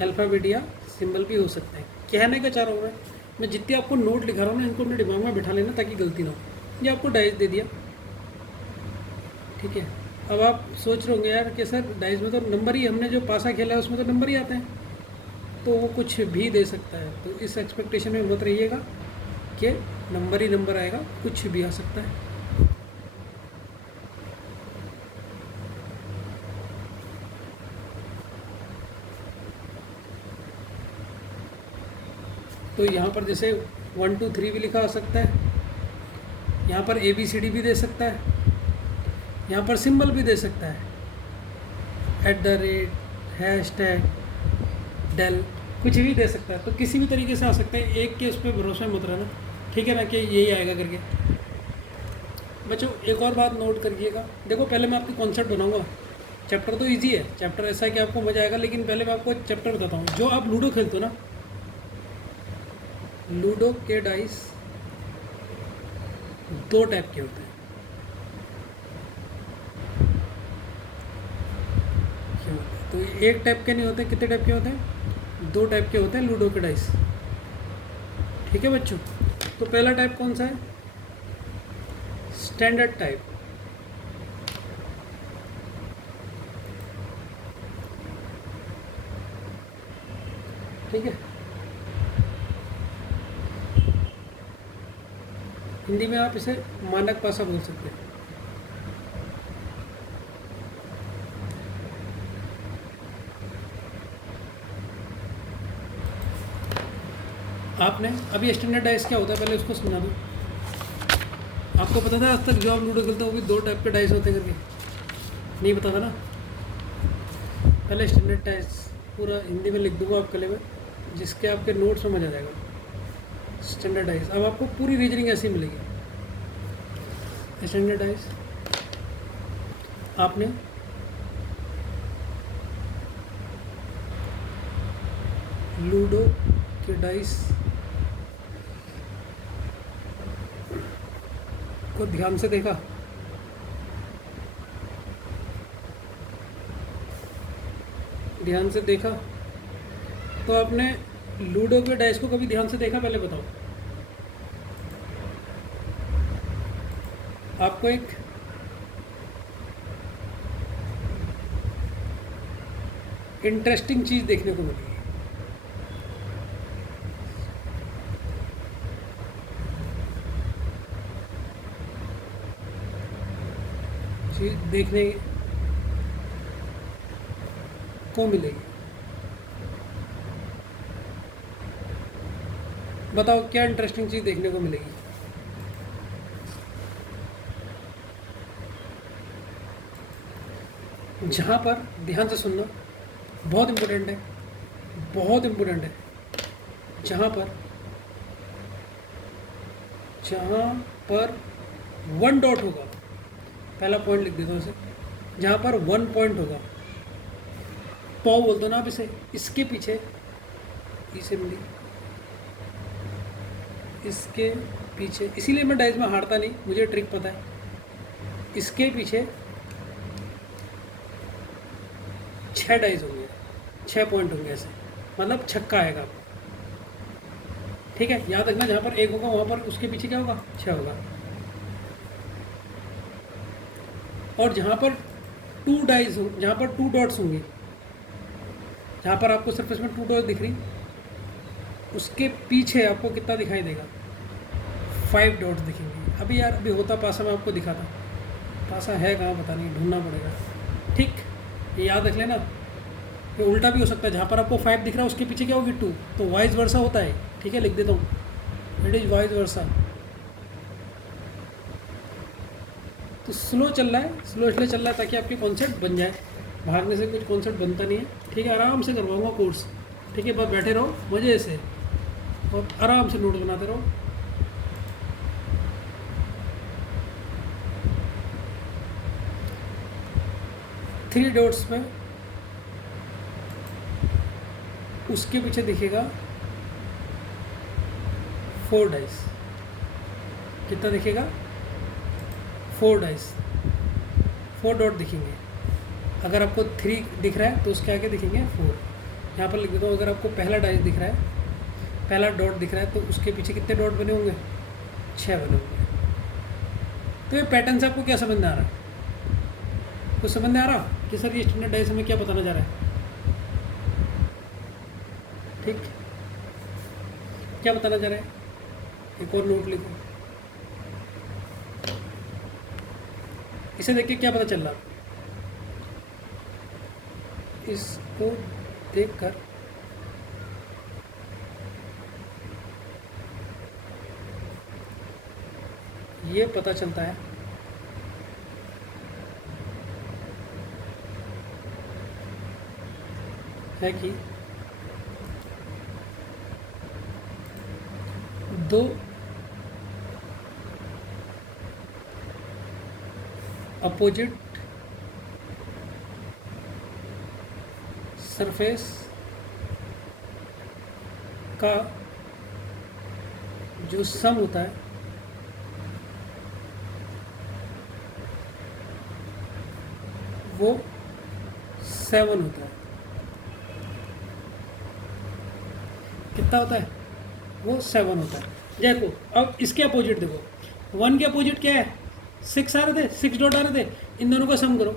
अल्फ़ाबेट या सिंबल भी हो सकते हैं। कहने का चाह रहा हूँ मैं जितने आपको नोट लिखा रहा हूँ ना, इनको अपने दिमाग में बिठा लेना ताकि गलती ना हो। ये आपको डाइस दे दिया, ठीक है। अब आप सोच रहे होंगे यार कि सर डाइस में तो नंबर ही, हमने जो पासा खेला है उसमें तो नंबर ही आते हैं, तो वो कुछ भी दे सकता है। तो इस एक्सपेक्टेशन में मत रहिएगा कि नंबर ही नंबर आएगा, कुछ भी आ सकता है। तो यहाँ पर जैसे 1 2 3 भी लिखा आ सकता है, यहाँ पर ABCD भी दे सकता है, यहाँ पर सिंबल भी दे सकता है, @ हैशटैग डेल, कुछ भी दे सकता है। तो किसी भी तरीके से आ सकता है, एक के उस पर भरोसा मत रहना, ठीक है ना, कि यही आएगा करके। बच्चों एक और बात नोट करिएगा, देखो पहले मैं आपकी कॉन्सेप्ट बनाऊंगा। चैप्टर तो इजी है, चैप्टर ऐसा है कि आपको मज़ा आएगा, लेकिन पहले मैं आपको चैप्टर बताता हूँ। जो आप लूडो खेलते हो ना, लूडो के डाइस 2 टाइप के होते हैं। तो एक टाइप के नहीं होते, कितने टाइप के होते हैं? 2 टाइप के होते हैं लूडो के डाइस, ठीक है बच्चों। तो पहला टाइप कौन सा है? Standard type. ठीक है, हिंदी में आप इसे मानक पासा बोल सकते हैं। आपने अभी स्टैंडर्ड डाइस क्या होता है पहले उसको समझा दूँ। आपको पता था आज तक जो आप लूडो खेलते हो वो भी 2 टाइप के डाइस होते हैं करके? नहीं पता था ना। पहले स्टैंडर्ड डाइस पूरा हिंदी में लिख दूंगा आपके लिए मैं, जिसके आपके नोट्स में मजा आ जाएगा। स्टैंडर्ड डाइस, अब आपको पूरी रीजनिंग ऐसी मिलेगी। स्टैंडर्ड डाइस आपने लूडो के डाइस को ध्यान से देखा, ध्यान से देखा, तो आपने लूडो के डाइस को कभी ध्यान से देखा? पहले बताओ। आपको एक इंटरेस्टिंग चीज़ देखने को मिली। चीज़ देखने को मिलेगी। बताओ क्या इंटरेस्टिंग चीज़ देखने को मिलेगी? जहाँ पर, ध्यान से सुनना, बहुत इम्पोर्टेंट है, बहुत इम्पोर्टेंट है। जहाँ पर 1 डॉट होगा, पहला पॉइंट लिख देता हूँ इसे, जहाँ पर 1 पॉइंट होगा, पौ बोल दो ना आप इसे, इसके पीछे इसे मिली, इसके पीछे, इसीलिए मैं डाइस में हारता नहीं, मुझे ट्रिक पता है। इसके पीछे 6 डाइस होंगे, 6 पॉइंट होंगे ऐसे, मतलब छक्का आएगा। ठीक है, याद रखना, जहाँ पर 1 होगा वहाँ पर उसके पीछे क्या होगा? 6 होगा। और जहाँ पर 2 डाइस हो, जहाँ पर 2 डॉट्स होंगे, जहाँ पर आपको सिर्फ इसमें 2 डॉट दिख रही, उसके पीछे आपको कितना दिखाई देगा, 5 डॉट्स दिखेंगे। अभी यार अभी होता पासा मैं आपको दिखाता, पासा है कहाँ पता नहीं, ढूंढना पड़ेगा। ठीक, ये याद रख लेना। ये उल्टा भी हो सकता है, जहाँ पर आपको 5 दिख रहा है उसके पीछे क्या होगी 2, तो वाइस वर्सा होता है। ठीक है, लिख देता हूँ, इट इज़ वाइस वर्सा। तो स्लो चल रहा है, स्लो इसलिए चल रहा है ताकि आपके कॉन्सेप्ट बन जाए, भागने से कुछ कॉन्सेप्ट बनता नहीं है। ठीक है, आराम से करवाऊँगा कोर्स। ठीक है, बस बैठे रहो मज़े से और आराम से नोट बनाते रहो। थ्री डॉट्स में उसके पीछे दिखेगा 4 डाइस। कितना दिखेगा, 4 डाइस, 4 डॉट दिखेंगे। अगर आपको 3 दिख रहा है तो उसके आगे दिखेंगे 4। यहाँ पर लिख देता हूँ, अगर आपको पहला डाइस दिख रहा है, पहला डॉट दिख रहा है, तो उसके पीछे कितने डॉट बने होंगे, 6 बने होंगे। तो ये पैटर्न से आपको क्या समझ में आ रहा है, कुछ समझ में आ रहा कि सर ये स्टैंडर्ड डाइस हमें क्या बताना चाह रहा है। ठीक, क्या बताना चाह रहा है, एक और नोट लिखो, इसे देख के क्या पता चल रहा, इसको देखकर ये पता चलता है कि 2 अपोजिट सरफेस का जो सम होता है वो 7 होता है। कितना होता है, वो 7 होता है। देखो अब इसके अपोजिट देखो, 1 के अपोजिट क्या है, 6 आ रहे थे, 6 डॉट आ रहे थे, इन दोनों का सम करो,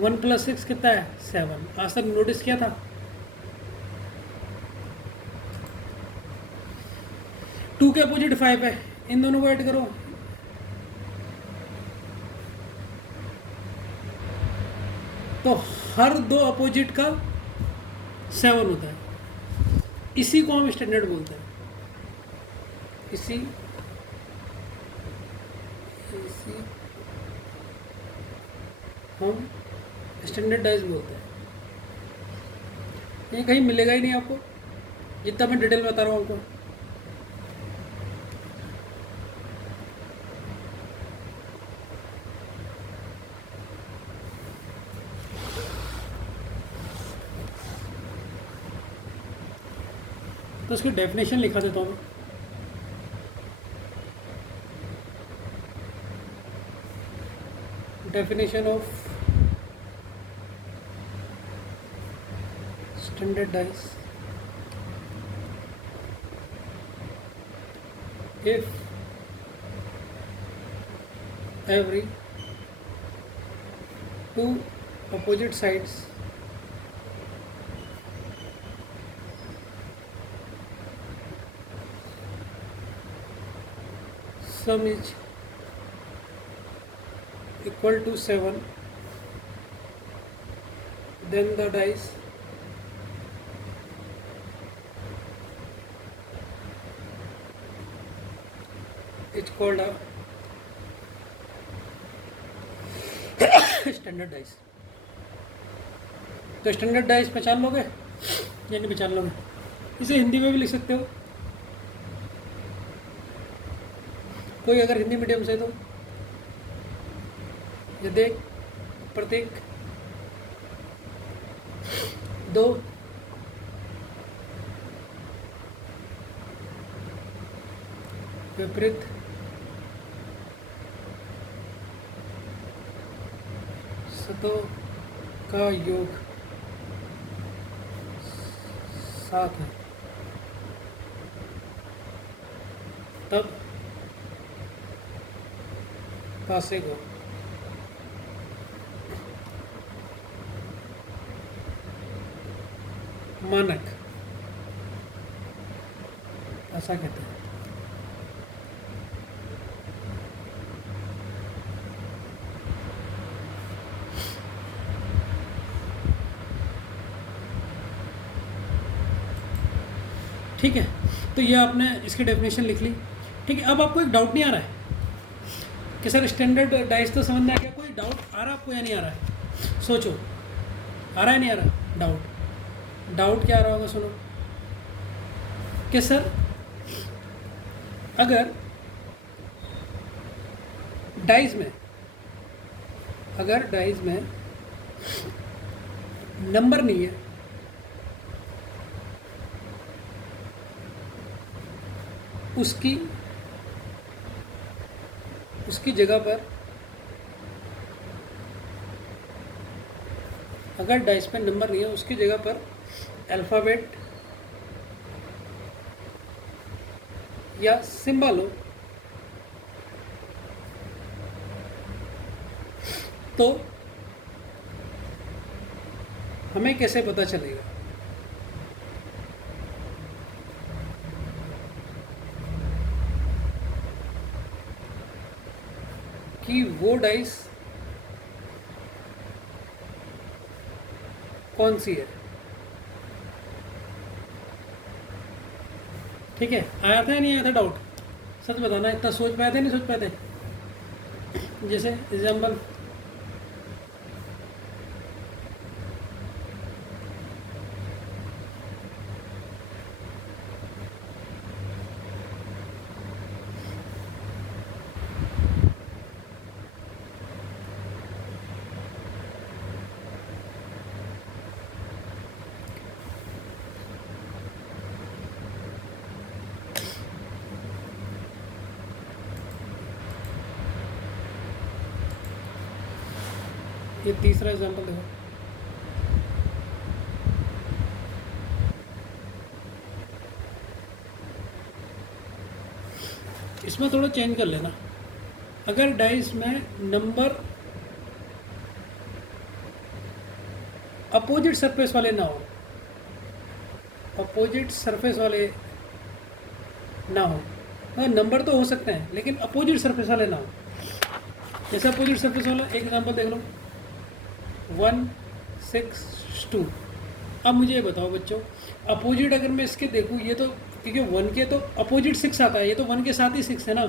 1 + 6 कितना है, 7। आज तक नोटिस किया था। 2 के अपोजिट 5 है, इन दोनों को ऐड करो, तो हर 2 अपोजिट का 7 होता है। इसी को हम स्टैंडर्ड बोलते हैं, इसी हम स्टैंडर्ड डाइस बोलते हैं। ये कहीं मिलेगा ही नहीं आपको, जितना मैं डिटेल में बता रहा हूँ आपको। तो उसकी डेफिनेशन लिखा देता हूँ। Definition of standard dice, if every 2 opposite sides sum is equal to 7, then the dice is called a standard dice. तो स्टैंडर्ड डाइस पहचान लोगे या नहीं पहचान लोगे, इसे हिंदी में भी लिख सकते हो, कोई अगर हिंदी मीडियम से, तो ये देख, प्रत्येक 2 विपरीत सतहों का योग 7 है, तब पासे को मानक, ऐसा कहते हैं। ठीक है, तो ये आपने इसकी डेफिनेशन लिख ली। ठीक है, अब आपको एक डाउट नहीं आ रहा है कि सर स्टैंडर्ड डाइस तो समझ में आ गया, कोई डाउट आ रहा है आपको या नहीं आ रहा है? सोचो, आ रहा है नहीं आ रहा डाउट? डाउट क्या आ रहा होगा, सुनो कि सर अगर डाइस में नंबर नहीं है, उसकी जगह पर, अगर डाइस पे नंबर नहीं है उसकी जगह पर अल्फ़ाबेट या सिंबल हो, तो हमें कैसे पता चलेगा कि वो डाइस कौन सी है? ठीक है, आया था या नहीं आया था डाउट? सच बताना, इतना सोच पाए थे नहीं सोच पाए थे? जैसे एग्जाम्पल, ये तीसरा एग्जाम्पल देखो, इसमें थोड़ा चेंज कर लेना। अगर डाइस में नंबर अपोजिट सरफेस वाले ना हो, अपोजिट सरफेस वाले ना हो, नंबर तो हो सकते हैं लेकिन अपोजिट सरफेस वाले ना हो। जैसे अपोजिट सरफेस वाला एक एग्जांपल देख लो, 1 6 2। अब मुझे ये बताओ बच्चों, अपोजिट अगर मैं इसके देखूँ, ये तो क्योंकि 1 के तो अपोजिट 6 आता है, ये तो 1 के साथ ही 6 है ना,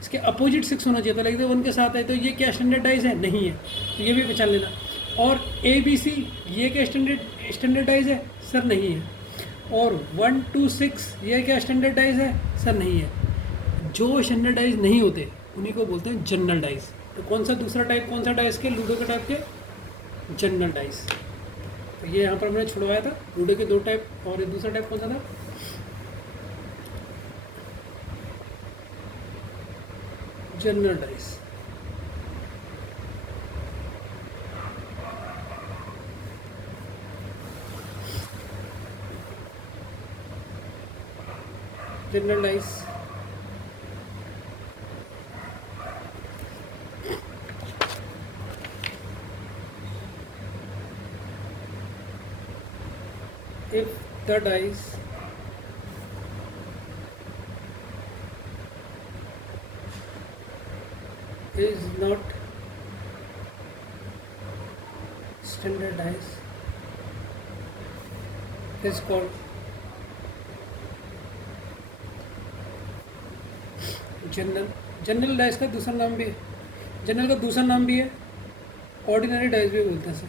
इसके अपोजिट 6 होना चाहिए था, लेकिन 1 के साथ है, तो ये क्या स्टैंडर्डाइज है? नहीं है, तो ये भी पहचान लेना। और ABC ये क्या स्टैंडर्डाइज है? सर नहीं है। और 1 2 6 ये क्या स्टैंडर्डाइज है? सर नहीं है। जो स्टैंडर्डाइज नहीं होते उन्हीं को बोलते हैं जनरल डाइज। तो कौन सा दूसरा टाइप, कौन सा डाइस के? लूडो के टाइप के जनरल डाइस। तो ये यहाँ पर मैंने छुड़वाया था, लूडो के 2 टाइप, और ये दूसरा टाइप कौन सा था? General dice. General dice if the dice is not standardized is called general dice का दूसरा नाम भी है, जनरल का दूसरा नाम भी है, ऑर्डिनरी डाइस भी बोलते हैं सर।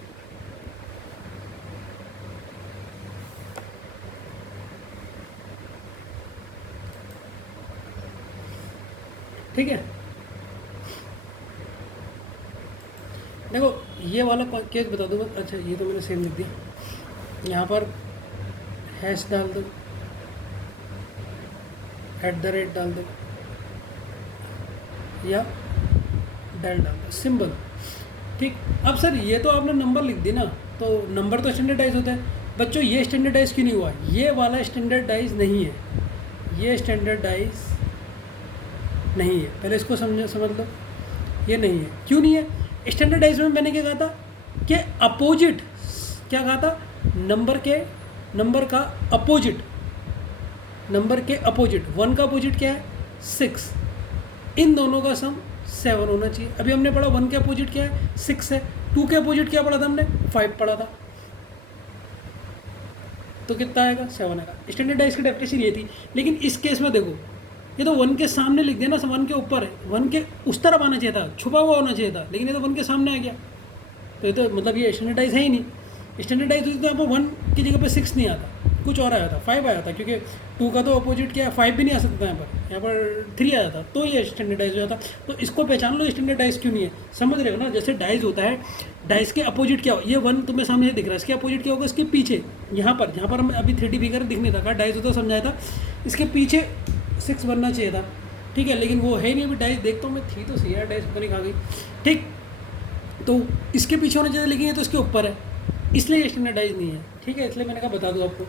ठीक है, देखो ये वाला केस बता दूंगा। अच्छा, ये तो मैंने सेम लिख दिया, यहाँ पर हैश डाल दो, @ डाल दो, या डाल दो सिंबल। ठीक, अब सर ये तो आपने नंबर लिख दी ना, तो नंबर तो स्टैंडर्डाइज होता है। बच्चों ये स्टैंडर्डाइज क्यों नहीं हुआ? ये वाला स्टैंडर्डाइज नहीं है, ये स्टैंडर्डाइज नहीं है, पहले इसको समझ लो, ये नहीं है। क्यों नहीं है? स्टैंडर्डाइज में मैंने क्या कहा था कि अपोजिट, क्या कहा था? नंबर के नंबर का अपोजिट, नंबर के अपोजिट, 1 का अपोजिट क्या है 6, इन दोनों का सम 7 होना चाहिए। अभी हमने पढ़ा 1 के अपोजिट क्या है 6 है, 2 के अपोजिट क्या पढ़ा था हमने 5 पढ़ा था, तो कितना आएगा 7 आएगा। स्टैंडर्डाइज की डेफिनेशन ये थी। लेकिन इस केस में देखो ये तो 1 के सामने लिख दिया ना, 1 के ऊपर है, 1 के उस तरफ आना चाहिए था, छुपा हुआ होना चाहिए था, लेकिन ये तो 1 के सामने आ गया, तो ये तो मतलब ये स्टैंडर्डाइज है ही नहीं। स्टैंडर्डाइज हुई तो यहाँ पर 1 की जगह पे 6 नहीं आता, कुछ और आया था 5 आया था, क्योंकि 2 का तो अपोजिट क्या है 5 भी नहीं आ सकता यहाँ पर 3 आया था, तो ये स्टैंडर्डाइज हो जाता। तो इसको पहचान लो स्टैंडर्डाइज क्यों नहीं है, समझ रहे हो ना। जैसे डाइज होता है, डाइज के अपोजिट क्या हो, ये 1 तुम्हें सामने दिख रहा है, इसके अपोजिट क्या होगा इसके पीछे, यहाँ पर हम अभी 3D फिगर दिख नहीं था, डाइज होता समझाया था, इसके पीछे 6 बनना चाहिए था, ठीक है, लेकिन वो है नहीं। अभी डाइज देखता हूँ मैं, थी तो सही यार डाइज, पता नहीं कहाँ गई, ठीक, तो इसके पीछे होना चाहिए, लेकिन ये तो इसके ऊपर है, इसलिए ये स्टैंडर्डाइज नहीं है, ठीक है, इसलिए मैंने कहा बता दूँ आपको।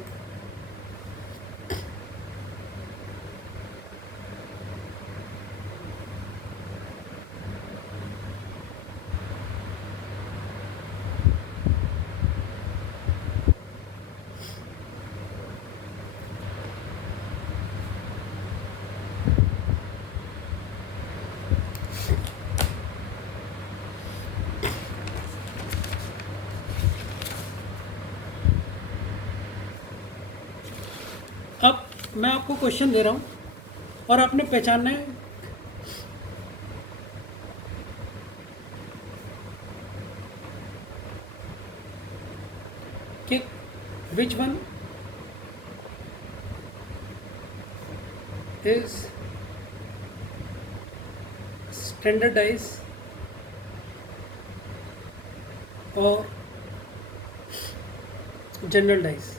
अब मैं आपको क्वेश्चन दे रहा हूँ और आपने पहचानना है कि विच वन इज स्टैंडर्डाइज और जनरलाइज।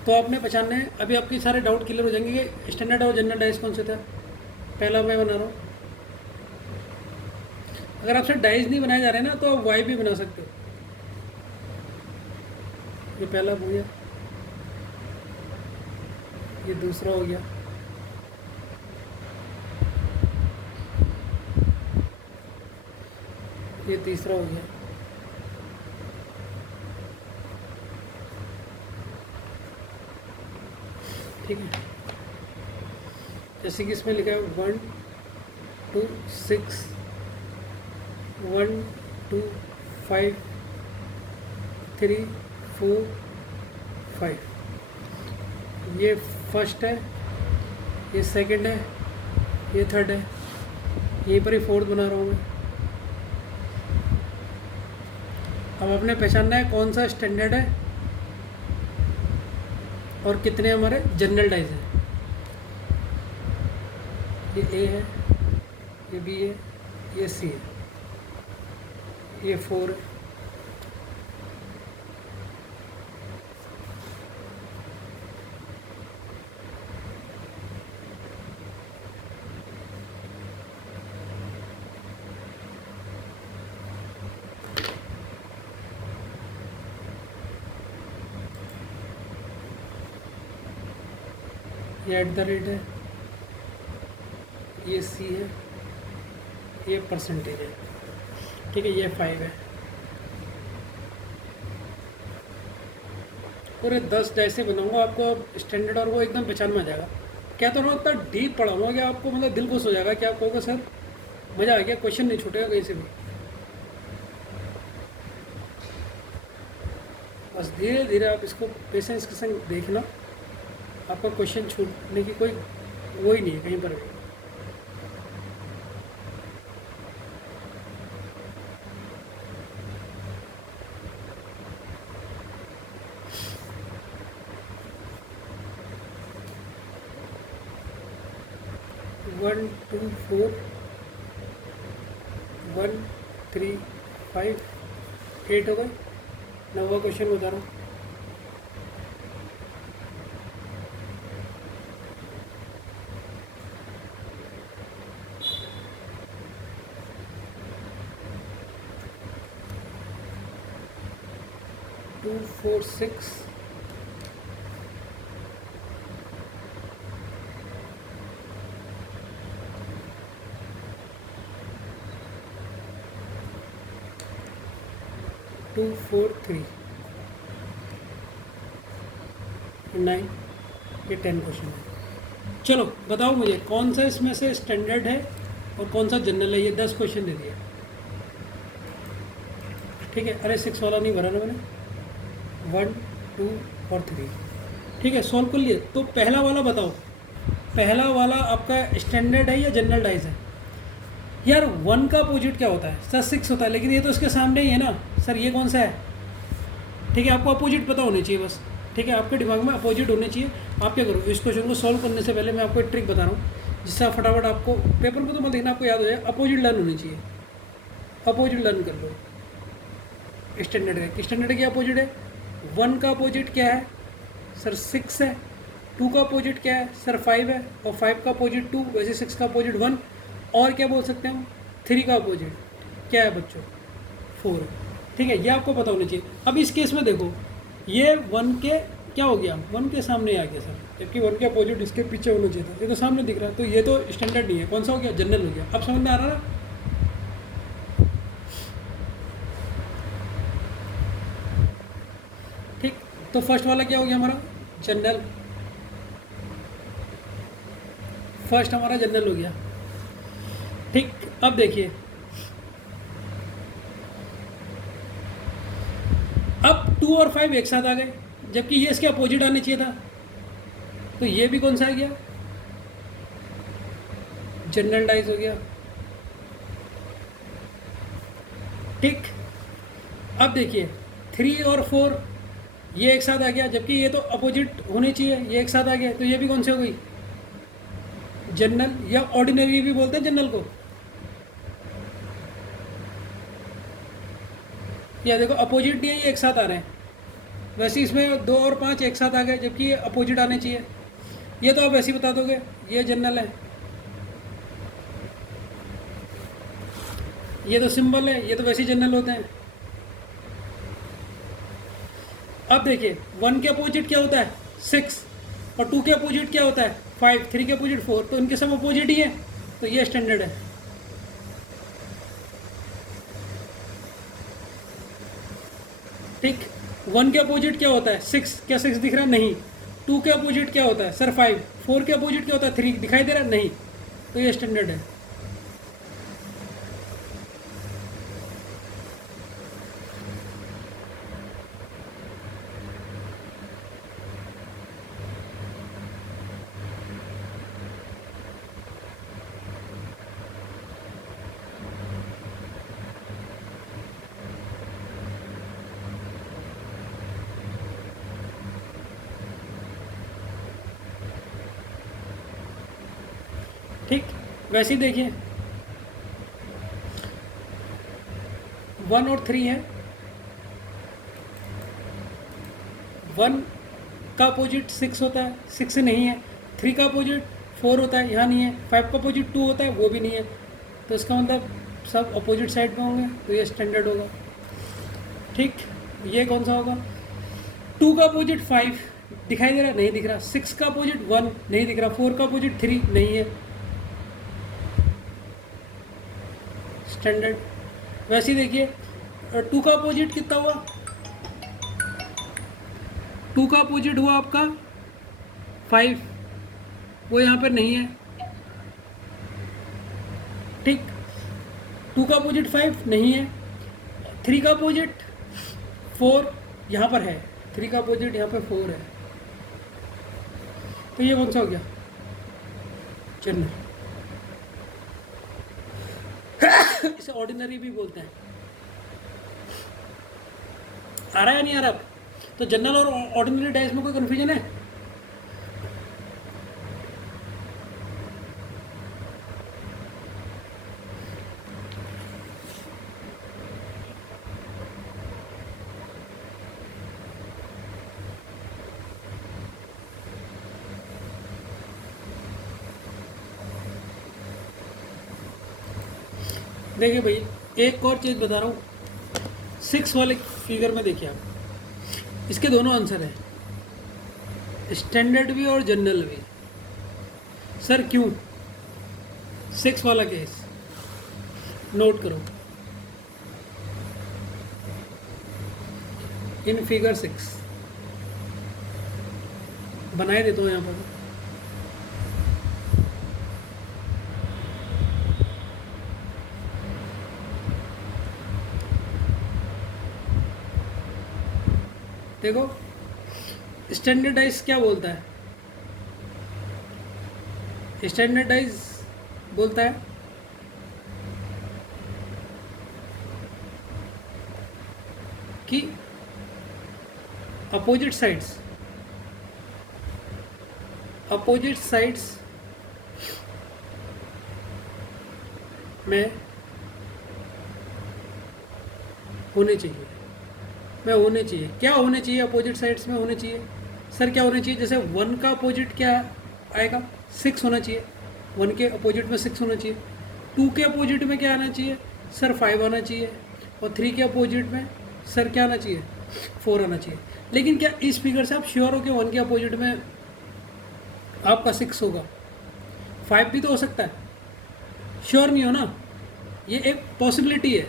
तो आपने पहचानना है, अभी आपके सारे डाउट क्लियर हो जाएंगे कि स्टैंडर्ड और जनरलाइज कौन से था। पहला मैं बना रहा हूँ, अगर आपसे डाइज नहीं बनाए जा रहे ना तो आप वाई भी बना सकते हो। ये पहला हो गया, ये दूसरा हो गया, ये तीसरा हो गया, ठीक है। जैसे कि इसमें लिखा है 1 2 6 1 2 5 3 4 5, ये फर्स्ट है, ये सेकंड है, ये थर्ड है, यहीं पर ही फोर्थ बना रहा हूँ मैं। अब आपने पहचानना है कौन सा स्टैंडर्ड है और कितने हमारे जनरल डाइज हैं। ये ए है, ये बी है, ये सी है, ये 4 है, ये @ है, ये सी है, ये परसेंटेज है, ठीक है, ये 5 है। पूरे 10 जैसे बनाऊंगा आपको स्टैंडर्ड और वो एकदम पहचान में आ जाएगा। क्या तो मैं इतना डीप पढ़ाऊंगा कि आपको मतलब दिल खुश हो जाएगा कि आप कहोगे सर मज़ा आ गया, क्वेश्चन नहीं छूटेगा कहीं से भी। बस धीरे धीरे आप इसको पेशेंस के संग देखना, आपका क्वेश्चन छूटने की कोई वो ही नहीं है कहीं पर भी। वन टू फोर 1 3 5 8 हो गए। 9वां क्वेश्चन बता रहा हूँ। टू 4 6 2 4 3, 9, ये 10 क्वेश्चन है। चलो बताओ मुझे कौन सा इसमें से स्टैंडर्ड है और कौन सा जनरल है। ये 10 क्वेश्चन दे दिए, ठीक है। अरे 6 वाला नहीं भरा ना मैंने, 1, 2 और 3, ठीक है। सॉल्व कर लिए। तो पहला वाला बताओ, पहला वाला आपका स्टैंडर्ड है या जनरल डाइज है? यार 1 का अपोजिट क्या होता है सर? 6 होता है, लेकिन ये तो इसके सामने ही है ना सर। ये कौन सा है? ठीक है, आपको अपोजिट पता होने चाहिए बस, ठीक है। आपके दिमाग में अपोजिट होने चाहिए। आप क्या करो, इस क्वेश्चन को सॉल्व करने से पहले मैं आपको एक ट्रिक बता रहा हूँ, जिससे आप फटाफट, आपको पेपर को तो मत देखना, आपको याद हो जाए। अपोजिट लर्न होनी चाहिए, अपोजिट लर्न कर लो। स्टैंडर्ड है, स्टैंडर्ड की अपोजिट है। 1 का अपोजिट क्या है सर? 6 है। 2 का अपोजिट क्या है सर? 5 है। और 5 का अपोजिट 2, वैसे 6 का अपोजिट 1। और क्या बोल सकते हैं हम? 3 का अपोजिट क्या है बच्चों? 4, ठीक है। ये आपको पता होना चाहिए। अब इस केस में देखो, ये 1 के क्या हो गया? 1 के सामने आ गया सर, जबकि 1 के अपोजिट इसके पीछे होना चाहिए था। ये तो सामने दिख रहा है, तो ये तो स्टैंडर्ड नहीं है। कौन सा हो गया? जनरल हो गया। अब समझ में आ रहा ना? ठीक, तो फर्स्ट वाला क्या हो गया हमारा? जनरल। फर्स्ट हमारा जनरल हो गया, ठीक। अब देखिए, अब 2 और 5 एक साथ आ गए, जबकि ये इसके अपोजिट आने चाहिए था। तो ये भी कौन सा आ गया? जनरल डाइज हो गया, ठीक। अब देखिए 3 और 4 ये एक साथ आ गया, जबकि ये तो अपोजिट होने चाहिए। ये एक साथ आ गया, तो ये भी कौन सी हो गई? जनरल, या ऑर्डिनरी भी बोलते हैं जनरल को। या देखो अपोजिट नहीं है, ये एक साथ आ रहे हैं। वैसे इसमें 2 और 5 एक साथ आ गए, जबकि ये अपोजिट आने चाहिए। ये तो आप वैसे ही बता दोगे, ये जनरल है। ये तो सिंबल है, ये तो वैसे ही जनरल होते हैं। अब देखिए 1 के अपोजिट क्या होता है? 6। और 2 के अपोजिट क्या होता है? 5। 3 के अपोजिट 4। तो इनके सब अपोजिट ही है, तो ये स्टैंडर्ड है। ठीक। 1 के अपोजिट क्या होता है? 6। क्या 6 दिख रहा है? नहीं। 2 के अपोजिट क्या होता है सर? 5। 4 के अपोजिट क्या होता है? 3। दिखाई दे रहा है? नहीं। तो ये स्टैंडर्ड है। ठीक, वैसे ही देखिए 1 और 3 है। 1 का अपोजिट 6 होता है, 6 नहीं है। 3 का अपोजिट 4 होता है, यहाँ नहीं है। 5 का अपोजिट 2 होता है, वो भी नहीं है। तो इसका मतलब सब अपोजिट साइड में होंगे, तो ये स्टैंडर्ड होगा। ठीक, ये कौन सा होगा? 2 का अपोजिट 5 दिखाई दे रहा? नहीं दिख रहा। 6 का अपोजिट 1 नहीं दिख रहा। 4 का अपोजिट 3 नहीं है, स्टैंडर्ड। वैसे ही देखिए 2 का अपोजिट कितना हुआ? 2 का अपोजिट हुआ आपका 5, वो यहाँ पर नहीं है। ठीक, 2 का अपोजिट 5 नहीं है। 3 का अपोजिट 4 यहाँ पर है। 3 का अपोजिट यहाँ पर 4 है। तो ये कौन सा हो गया? जनरल। इसे ऑर्डिनरी भी बोलते हैं। आ रहा है नहीं आ रहा? तो जनरल और ऑर्डिनरी डाइस में कोई कन्फ्यूजन है? देखिए भाई, एक और चीज़ बता रहा हूँ। 6 वाले फिगर में देखिए आप, इसके दोनों आंसर हैं, स्टैंडर्ड भी और जनरल भी। सर क्यों? 6 वाला केस नोट करो। इन फिगर 6 बनाए देता हूँ यहाँ पर। देखो स्टैंडर्डाइज क्या बोलता है, स्टैंडर्डाइज बोलता है कि अपोजिट साइड्स में होने चाहिए, क्या होने चाहिए अपोजिट साइड्स में होने चाहिए। सर क्या होने चाहिए, जैसे 1 का अपोजिट क्या आएगा, 6 होना चाहिए, 1 के अपोजिट में 6 होना चाहिए। 2 के अपोजिट में क्या आना चाहिए सर, 5 आना चाहिए। और 3 के अपोजिट में सर क्या आना चाहिए, 4 आना चाहिए। लेकिन क्या इस फिगर से आप श्योर हो कि 1 के अपोजिट में आपका 6 होगा, 5 भी तो हो सकता है, श्योर नहीं हो ना, ये एक पॉसिबिलिटी है,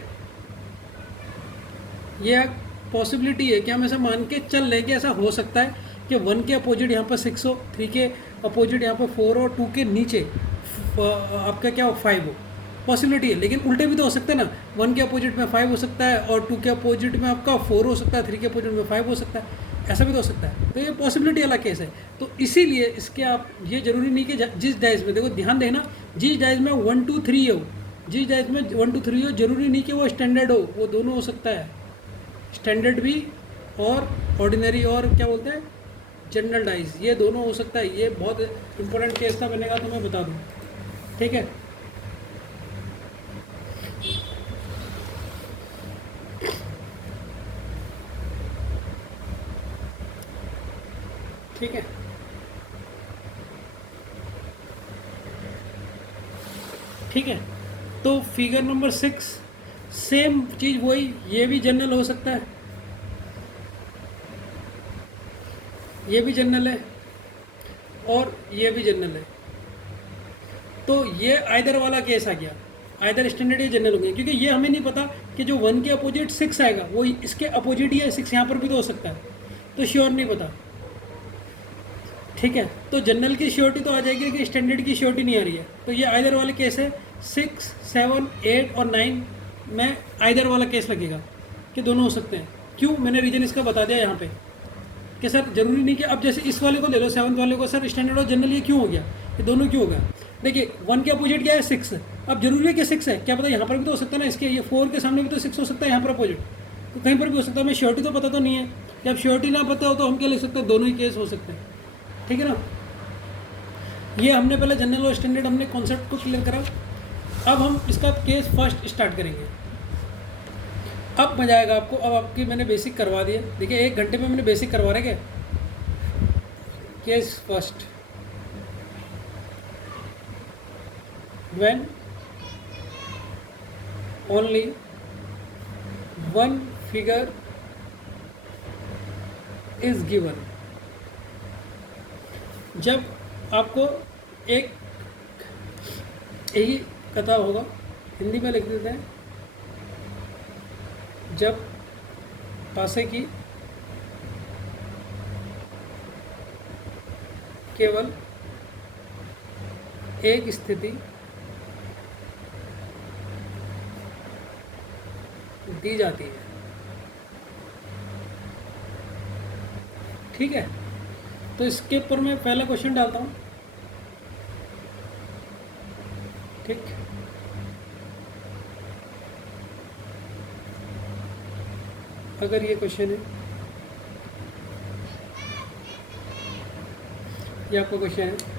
ये एक पॉसिबिलिटी है कि हम ऐसा मान के चल रहे कि ऐसा हो सकता है कि 1 के अपोजिट यहाँ पर 6 हो, 3 के अपोजिट यहाँ पर 4 हो, 2 के नीचे आपका क्या हो, 5 हो, पॉसिबिलिटी है। लेकिन उल्टे भी तो हो सकता है ना, 1 के अपोजिट में 5 हो सकता है और 2 के अपोजिट में आपका 4 हो सकता है, 3 के अपोजिट में 5 हो सकता है, ऐसा भी तो हो सकता है। तो ये पॉसिबिलिटी वाला केस है। तो इसीलिए इसके आप ये ज़रूरी नहीं कि जिस डाइज में, देखो ध्यान देना, जिस डाइज में 1 2 3 हो, जिस डाइज में 1 2 3 हो, ज़रूरी नहीं कि वो स्टैंडर्ड हो, वो दोनों हो सकता है, स्टैंडर्ड भी और ऑर्डिनरी और क्या बोलते हैं जनरल डाइज, ये दोनों हो सकता है। ये बहुत इंपॉर्टेंट केस था, मैंने कहा तो मैं बता दूँ, ठीक है। ठीक है, ठीक है। तो फिगर नंबर 6 सेम चीज़ वही, ये भी जनरल हो सकता है, ये भी जनरल है और ये भी जनरल है। तो ये आइदर वाला केस आ गया, आइदर स्टैंडर्ड या जनरल हो गया, क्योंकि ये हमें नहीं पता कि जो 1 के अपोजिट 6 आएगा वो इसके अपोजिट ही है 6, यहाँ पर भी तो हो सकता है, तो श्योर नहीं पता, ठीक है। तो जनरल की श्योरिटी तो आ जाएगी कि स्टैंडर्ड की श्योरिटी नहीं आ रही है। तो ये आइदर वाला केस है, 6 7 8 और 9 में आइदर वाला केस लगेगा कि दोनों हो सकते हैं। क्यों, मैंने रीजन इसका बता दिया यहाँ पे कि सर ज़रूरी नहीं कि अब जैसे इस वाले को ले लो, 7th वाले को, सर स्टैंडर्ड और जनरल ये क्यों हो गया, ये दोनों क्यों हो गया। देखिए 1 के अपोजिट क्या है, 6, अब जरूरी है कि 6 है, क्या पता यहाँ पर भी तो हो सकता है ना, इसके ये 4 के सामने भी तो 6 हो सकता है यहाँ पर अपोजिट, तो कहीं पर भी हो सकता है। हमें श्योरिटी तो पता तो नहीं है, कि अब श्योरिटी ना पता हो तो हम क्या लिख सकते हैं, दोनों ही केस हो सकते हैं, ठीक है ना। ये हमने पहले जनरल और स्टैंडर्ड हमने कॉन्सेप्ट को क्लियर करा। अब हम इसका केस फर्स्ट स्टार्ट करेंगे, अब मजा आएगा आपको। अब आपकी मैंने बेसिक करवा दिया, देखिए 1 घंटे में मैंने बेसिक करवा रहे क्या। Case first, when only one figure is given, जब आपको एक यही कथा होगा, हिंदी में लिख देते हैं, जब पासे की केवल एक स्थिति दी जाती है, ठीक है। तो इसके ऊपर मैं पहला क्वेश्चन डालता हूँ, ठीक। अगर ये क्वेश्चन है, ये आपका क्वेश्चन है,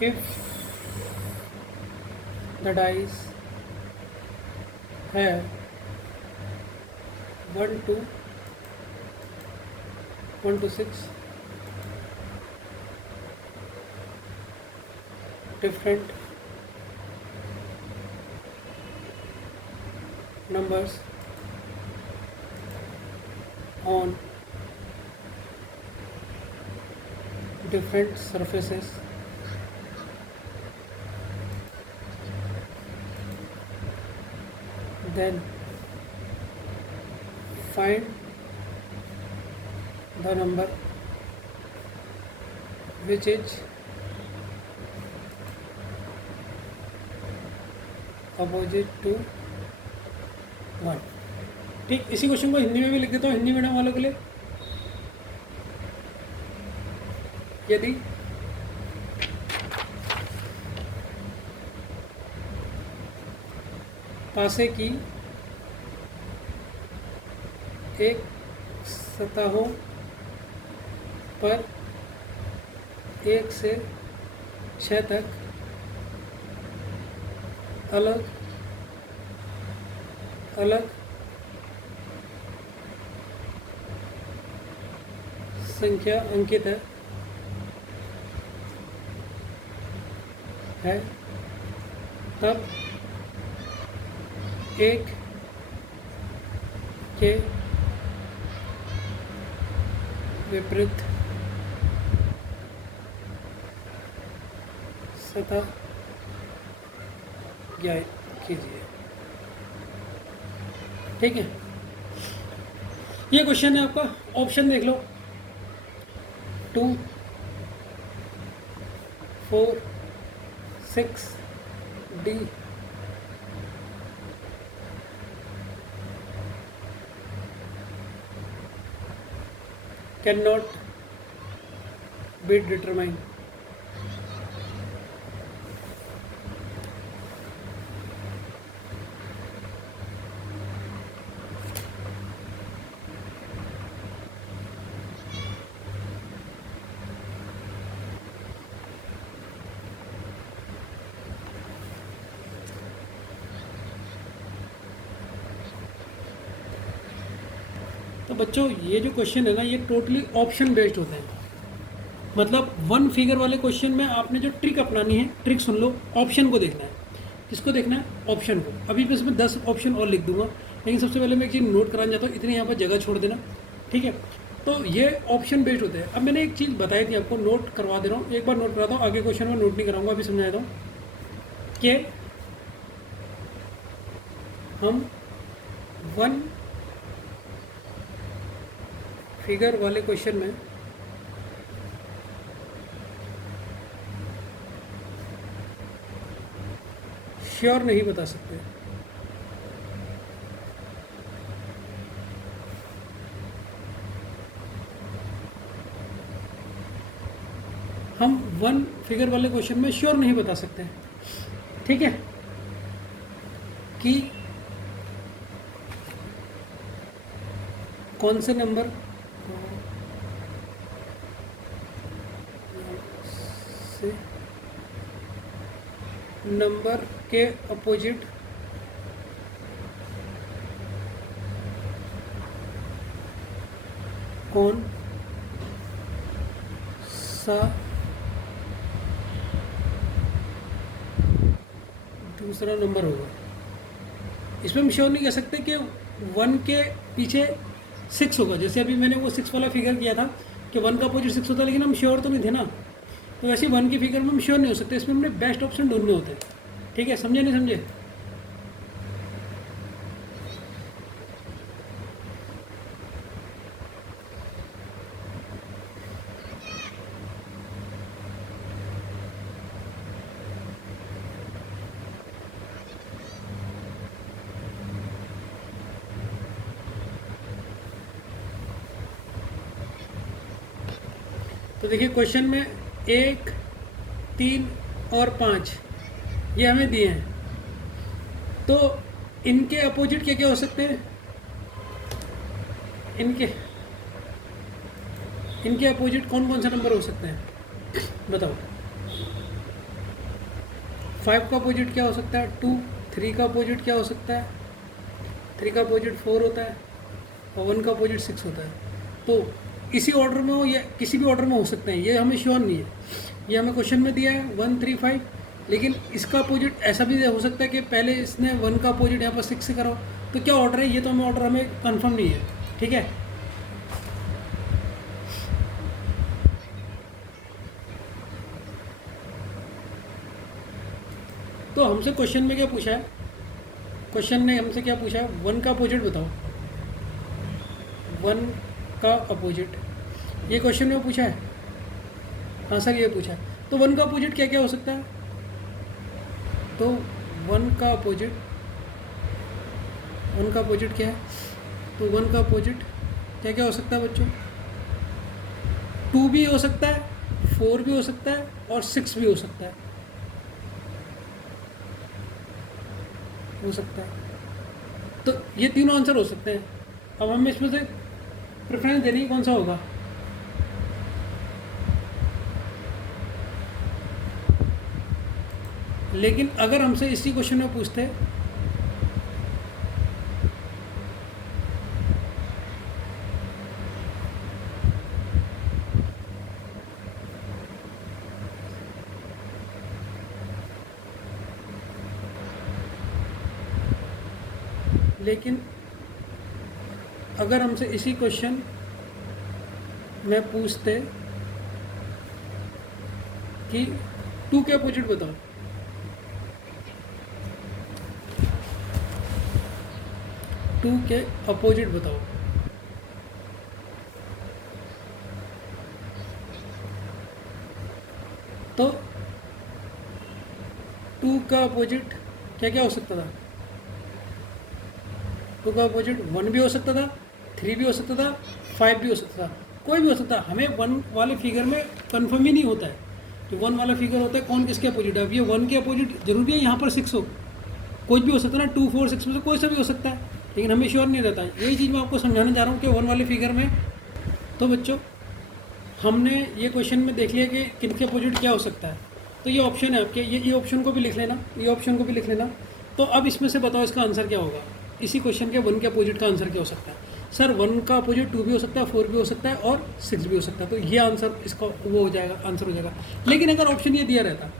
if the dice have 1 to 6 different numbers on different surfaces then find the number which is opposite to 1। ठीक, इसी क्वेश्चन को हिंदी में भी लिख देता हूँ हिंदी मीडियम वालों के लिए। यदि पासे की एक सतहों पर 1 से 6 तक अलग अलग संख्या अंकित है तब एक के विपरीत सतह ज्ञात कीजिए। ठीक है, ये क्वेश्चन है आपका। ऑप्शन देख लो, 2, 4, 6, डी। cannot be determined। तो बच्चों ये जो क्वेश्चन है ना, ये टोटली ऑप्शन बेस्ड होते हैं। मतलब 1 फिगर वाले क्वेश्चन में आपने जो ट्रिक अपनानी है, ट्रिक सुन लो, ऑप्शन को देखना है। किसको देखना है? ऑप्शन को। अभी मैं इसमें 10 ऑप्शन और लिख दूंगा, लेकिन सबसे पहले मैं एक चीज़ नोट कराना चाहता हूँ, इतनी यहाँ पर जगह छोड़ देना। ठीक है, तो ये ऑप्शन बेस्ड होते हैं। अब मैंने एक चीज़ बताई थी आपको, नोट करवा दे रहा हूँ, एक बार नोट कराता हूँ, आगे क्वेश्चन में नोट नहीं कराऊंगा, अभी समझा देता हूँ कि हम 1 फिगर वाले क्वेश्चन में श्योर नहीं बता सकते। हम 1 फिगर वाले क्वेश्चन में श्योर नहीं बता सकते, ठीक है, कि कौन से नंबर से नंबर के अपोजिट कौन सा दूसरा नंबर होगा। इसमें हम श्योर नहीं कह सकते कि 1 के पीछे 6 होगा। जैसे अभी मैंने वो 6 वाला फिगर किया था कि 1 का अपोजिट 6 होता है, लेकिन हम श्योर तो नहीं थे ना। तो वैसे 1 की फिगर में हम श्योर नहीं हो सकते, इसमें हमने बेस्ट ऑप्शन ढूंढने होते हैं। ठीक है, समझे नहीं समझे? तो देखिए क्वेश्चन में 1, 3 और 5 ये हमें दिए हैं, तो इनके अपोजिट क्या क्या हो सकते हैं? इनके अपोजिट कौन कौन से नंबर हो सकते हैं बताओ। 5 का अपोजिट क्या हो सकता है? 2। 3 का अपोजिट क्या हो सकता है? 3 का अपोजिट 4 होता है, और 1 का अपोजिट 6 होता है। तो इसी ऑर्डर में हो या किसी भी ऑर्डर में हो सकते हैं, ये हमें श्योर नहीं है। ये हमें क्वेश्चन में दिया है 1, 3, 5, लेकिन इसका अपोजिट ऐसा भी हो सकता है कि पहले इसने 1 का अपोजिट यहाँ पर 6 से करो, तो क्या ऑर्डर है ये तो हमें ऑर्डर हमें कंफर्म नहीं है, ठीक है। तो हमसे क्वेश्चन में क्या पूछा है, क्वेश्चन ने हमसे क्या पूछा है, 1 का अपोजिट बताओ, 1 का अपोजिट, ये क्वेश्चन में पूछा है। हाँ सर ये पूछा है। तो 1 का अपोजिट क्या क्या हो सकता है, तो 1 का अपोजिट, 1 का अपोजिट क्या है, तो 1 का अपोजिट क्या क्या हो सकता है बच्चों, 2 भी हो सकता है, 4 भी हो सकता है और 6 भी हो सकता है, तो ये तीनों आंसर हो सकते हैं। अब हमें इसमें से प्रेफरेंस देनी है, कौन सा होगा। लेकिन अगर हमसे इसी क्वेश्चन में पूछते लेकिन अगर हमसे इसी क्वेश्चन में पूछते कि 2 के अपोजिट बताओ, टू के अपोजिट बताओ, तो 2 का अपोजिट क्या क्या हो सकता था, 2 का अपोजिट 1 भी हो सकता था, 3 भी हो सकता था, 5 भी हो सकता था, कोई भी हो सकता है। हमें 1 वाले फिगर में कंफर्म ही नहीं होता है, जो 1 वाला फिगर होता है कौन किसके अपोजिट है। अब ये 1 के अपोजिट जरूरी है यहाँ पर 6 हो, कुछ भी हो सकता है ना, 2 4 6 में से कोई सा भी हो सकता है, लेकिन हमें श्योर नहीं रहता है। यही चीज़ मैं आपको समझाने जा रहा हूँ कि 1 वाले फिगर में। तो बच्चों हमने ये क्वेश्चन में देख लिया कि किनके अपोजिट क्या हो सकता है, तो ये ऑप्शन है आपके, ये ऑप्शन को भी लिख लेना, ये ऑप्शन को भी लिख लेना। तो अब इसमें से बताओ इसका आंसर क्या होगा, इसी क्वेश्चन के 1 के अपोजिट का आंसर क्या हो सकता है। सर 1 का अपोजिट 2 भी हो सकता है, 4 भी हो सकता है और 6 भी हो सकता है, तो ये आंसर इसका वो हो जाएगा, आंसर हो जाएगा। लेकिन अगर ऑप्शन ये दिया रहता,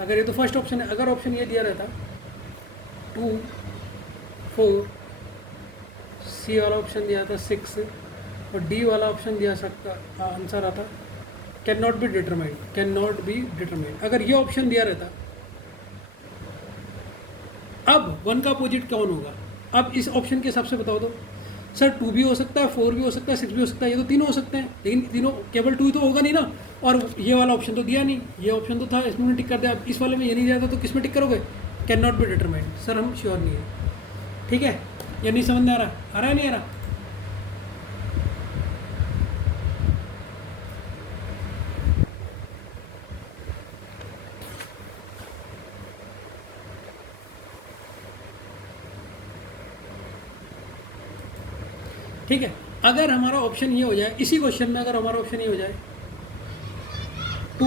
अगर ये तो फर्स्ट ऑप्शन है, अगर ऑप्शन ये दिया रहता 2 4, सी वाला ऑप्शन दिया था 6 और डी वाला ऑप्शन दिया सकता, आंसर आता can not be determined, can not be determined, अगर ये ऑप्शन दिया रहता। अब 1 का अपोजिट कौन होगा, अब इस ऑप्शन के हिसाब से बताओ तो। सर 2 भी हो सकता है, 4 भी हो सकता है, 6 भी हो सकता है, ये तो तीनों हो सकते हैं, लेकिन तीनों केवल 2 ही तो होगा नहीं ना। और ये वाला ऑप्शन तो दिया नहीं, ये ऑप्शन तो था, इसमें टिक कर दिया। अब इस वाले में ये नहीं दिया था तो किस में टिक करोगे, can not be determined. Sir हम श्योर नहीं है, ठीक है, या नहीं समझ में आ रहा है नहीं आ रहा। ठीक है, अगर हमारा ऑप्शन ये हो जाए, इसी क्वेश्चन में अगर हमारा ऑप्शन ये हो जाए 2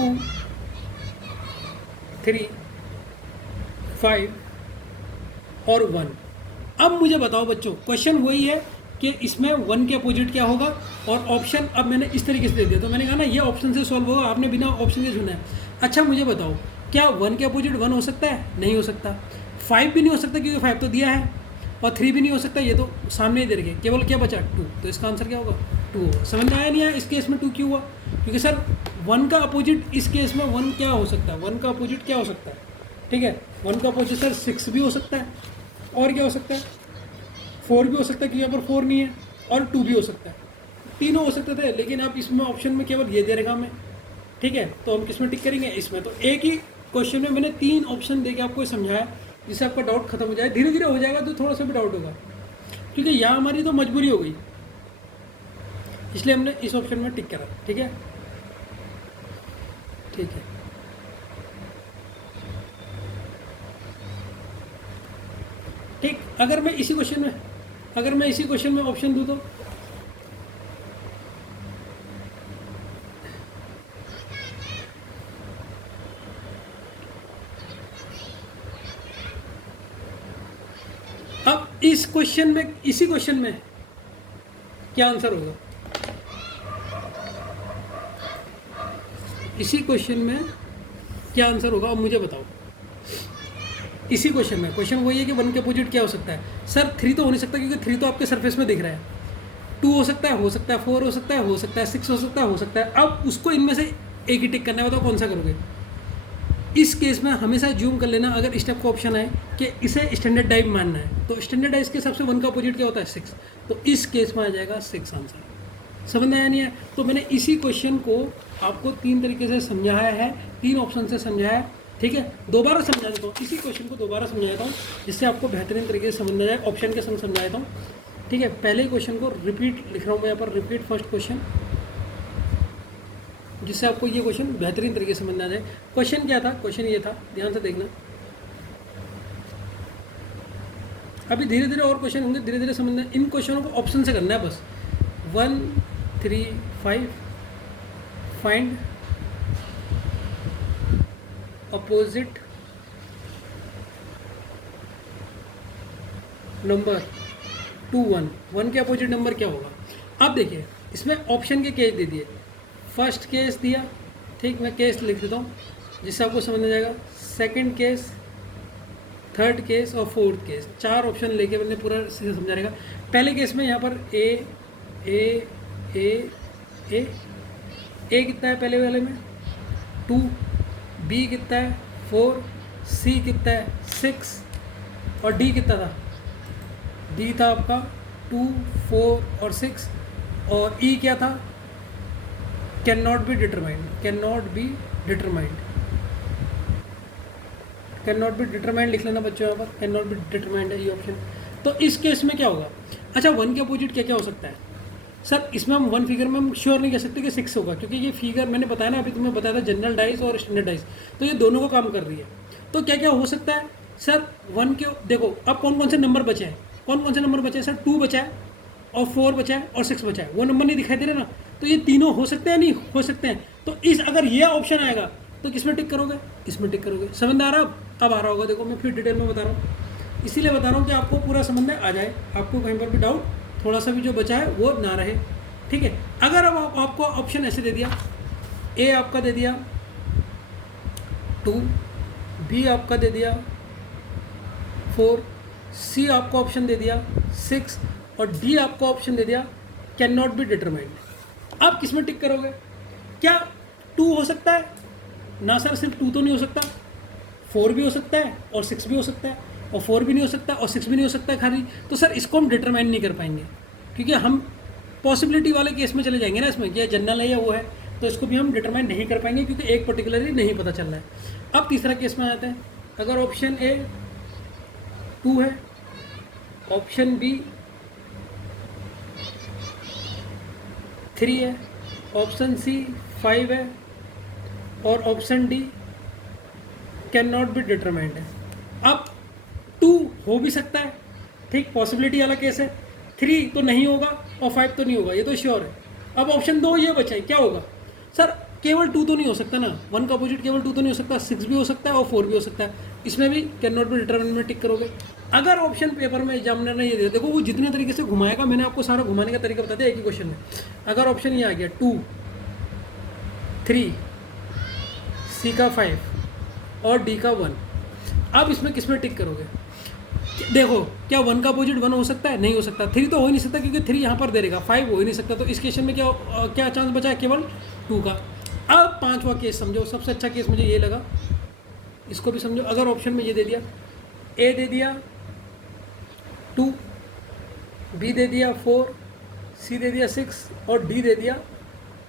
3 5 और 1, अब मुझे बताओ बच्चों, क्वेश्चन वही है कि इसमें 1 के अपोजिट क्या होगा, और ऑप्शन अब मैंने इस तरीके से दे दिया, तो मैंने कहा ना ये ऑप्शन से सॉल्व होगा, आपने बिना ऑप्शन के सुना है। अच्छा मुझे बताओ, क्या 1 के अपोजिट 1 हो सकता है, नहीं हो सकता। 5 भी नहीं हो सकता क्योंकि 5 तो दिया है, और 3 भी नहीं हो सकता, ये तो सामने ही दे रखे, केवल क्या बचा 2, तो इसका आंसर क्या होगा 2 होगा। समझ में आया नहीं आया इस केस में 2 क्यों हुआ, क्योंकि सर 1 का अपोजिट इस केस में 1 क्या हो सकता है, 1 का अपोजिट क्या हो सकता है, ठीक है। 1 का अपोजिट सर 6 भी हो सकता है, और क्या हो सकता है 4 भी हो सकता है क्योंकि यहाँ पर 4 नहीं है, और 2 भी हो सकता है, तीनों हो सकते थे। लेकिन अब इसमें ऑप्शन में केवल ये दे रखा हमें, ठीक है, तो हम किस में टिक करेंगे, इसमें। तो एक ही क्वेश्चन में मैंने 3 ऑप्शन दे के आपको समझाया, जिससे आपका डाउट खत्म हो जाए। धीरे धीरे हो जाएगा तो थोड़ा सा भी डाउट होगा, क्योंकि यहाँ हमारी तो मजबूरी हो गई, इसलिए हमने इस ऑप्शन में टिक करा, ठीक है, ठीक है। ठीक, अगर मैं इसी क्वेश्चन में ऑप्शन दूँ तो अब इस क्वेश्चन में, इसी क्वेश्चन में क्या आंसर होगा, इसी क्वेश्चन में क्या आंसर होगा, अब मुझे बताओ। इसी क्वेश्चन में क्वेश्चन वही है कि 1 के अपोजिट क्या हो सकता है सर। 3 तो हो नहीं सकता क्योंकि 3 तो आपके सरफेस में दिख रहा है। 2 हो सकता है, 4 हो सकता है, 6 हो सकता है, हो सकता है। अब उसको इनमें से एक ही टिक करना है, बताओ कौन सा करोगे। इस केस में हमेशा जूम कर लेना, अगर स्टेप का ऑप्शन है कि इसे स्टैंडर्ड डाइव मानना है तो स्टैंडर्ड डाइव के हिसाब से 1 का अपोजिट क्या होता है 6, तो इस केस में आ जाएगा 6 आंसर। समझ में आया नहीं है? तो मैंने इसी क्वेश्चन को आपको 3 तरीके से समझाया है, 3 ऑप्शन से समझाया है। ठीक है, दोबारा समझा देता हूँ, इसी क्वेश्चन को दोबारा समझा देता हूँ जिससे आपको बेहतरीन तरीके से समझ में जाए। ऑप्शन के संग समझा देता हूँ। ठीक है, पहले क्वेश्चन को रिपीट लिख रहा हूँ मैं यहाँ पर, रिपीट फर्स्ट क्वेश्चन, जिससे आपको ये क्वेश्चन बेहतरीन तरीके से समझ में आ जाए। क्वेश्चन क्या था? क्वेश्चन ये था, ध्यान से देखना। अभी धीरे धीरे और क्वेश्चन होंगे, धीरे धीरे समझना। इन क्वेश्चनों को ऑप्शन से करना है बस। 1, 3, 5 फाइंड अपोजिट नंबर टू 1। 1 के अपोजिट नंबर क्या होगा? अब देखिए, इसमें ऑप्शन के केस दे दिए। फर्स्ट केस दिया, ठीक, मैं केस लिख देता हूँ जिससे आपको समझ में जाएगा। सेकंड केस, थर्ड केस और फोर्थ केस, 4 ऑप्शन लेके मैंने पूरा समझा रहेगा। पहले केस में यहाँ पर ए कितना है पहले वाले में 2, बी कितना है 4, सी कितना है 6 और डी कितना था? डी था आपका 2, 4 और 6 और ई क्या था? Can not be determined. Can not be determined, can not be determined लिख लेना बच्चों यहाँ पर, कैन नॉट बी डिटरमाइंड है ये ऑप्शन। तो इस केस में क्या होगा? अच्छा, 1 के अपोजिट क्या क्या हो सकता है सर? इसमें हम 1 फिगर में हम श्योर नहीं कह सकते कि 6 होगा, क्योंकि ये फिगर मैंने बताया ना, अभी तुम्हें बताया था जनरल डाइस और स्टैंडर्ड डाइस, तो ये दोनों को काम कर रही है। तो क्या क्या हो सकता है सर 1 के? देखो अब कौन कौन से नंबर बचे हैं, कौन कौन से नंबर बचे हैं सर? 2 बचा है और 4 बचा है और 6 बचा है, वो नंबर नहीं दिखाई दे रहे ना, तो ये तीनों हो सकते हैं, नहीं हो सकते हैं। तो इस अगर ये ऑप्शन आएगा तो किसमें टिक करोगे? इसमें टिक करोगे। समझ में आ रहा है? अब आ रहा होगा, देखो मैं फिर डिटेल में बता रहा हूँ, इसीलिए बता रहा हूँ कि आपको पूरा समझ में आ जाए, आपको कहीं पर भी डाउट थोड़ा सा भी जो बचा है वो ना रहे। ठीक है, अगर अब आपको ऑप्शन ऐसे दे दिया, ए आपका दे दिया 2, बी आपका दे दिया 4, सी आपको ऑप्शन दे दिया 6 और डी आपको ऑप्शन दे दिया कैन नॉट बी डिटरमाइंड। आप किस में टिक करोगे? क्या 2 हो सकता है? ना सर, सिर्फ 2 तो नहीं हो सकता, 4 भी हो सकता है और 6 भी हो सकता है, और 4 भी नहीं हो सकता और 6 भी नहीं हो सकता है खाली। तो सर इसको हम डिटरमाइन नहीं कर पाएंगे, क्योंकि हम पॉसिबिलिटी वाले केस में चले जाएंगे ना इसमें, कि जनरल है या वो है, तो इसको भी हम डिटरमाइन नहीं कर पाएंगे क्योंकि एक पर्टिकुलरली नहीं पता चल रहा है। अब तीसरा केस में आते हैं। अगर ऑप्शन ए 2 है, ऑप्शन बी 3 है, ऑप्शन सी 5 है और option D can not be determined है। अब 2 हो भी सकता है, ठीक, पॉसिबिलिटी वाला केस है। 3 तो नहीं होगा और 5 तो नहीं होगा, ये तो श्योर है। अब ऑप्शन 2 ये बचा है, क्या होगा सर? केवल 2 तो नहीं हो सकता ना, 1 का अपोजिट केवल 2 तो नहीं हो सकता, 6 भी हो सकता है और 4 भी हो सकता है। इसमें भी कैन नॉट बी डिटरमाइंड में टिक करोगे। अगर ऑप्शन पेपर में एग्जामिनर ने ये दिया, देखो वो जितने तरीके से घुमाएगा, मैंने आपको सारा घुमाने का तरीका बता दिया एक ही क्वेश्चन में। अगर ऑप्शन ये आ गया 2, 3, सी का 5 और डी का 1, अब इसमें किस में टिक करोगे? देखो, क्या 1 का अपोजिट 1 हो सकता है? नहीं हो सकता। 3 तो हो ही नहीं सकता क्योंकि 3 यहाँ पर दे देगा, 5 हो ही नहीं सकता। तो इस क्वेश्चन में क्या क्या चांस बचा है? केवल 2 का। अब 5वां केस समझो, सबसे अच्छा केस मुझे ये लगा, इसको भी समझो। अगर ऑप्शन में ये दे दिया, ए दे दिया 2, बी दे दिया 4, सी दे दिया 6 और डी दे दिया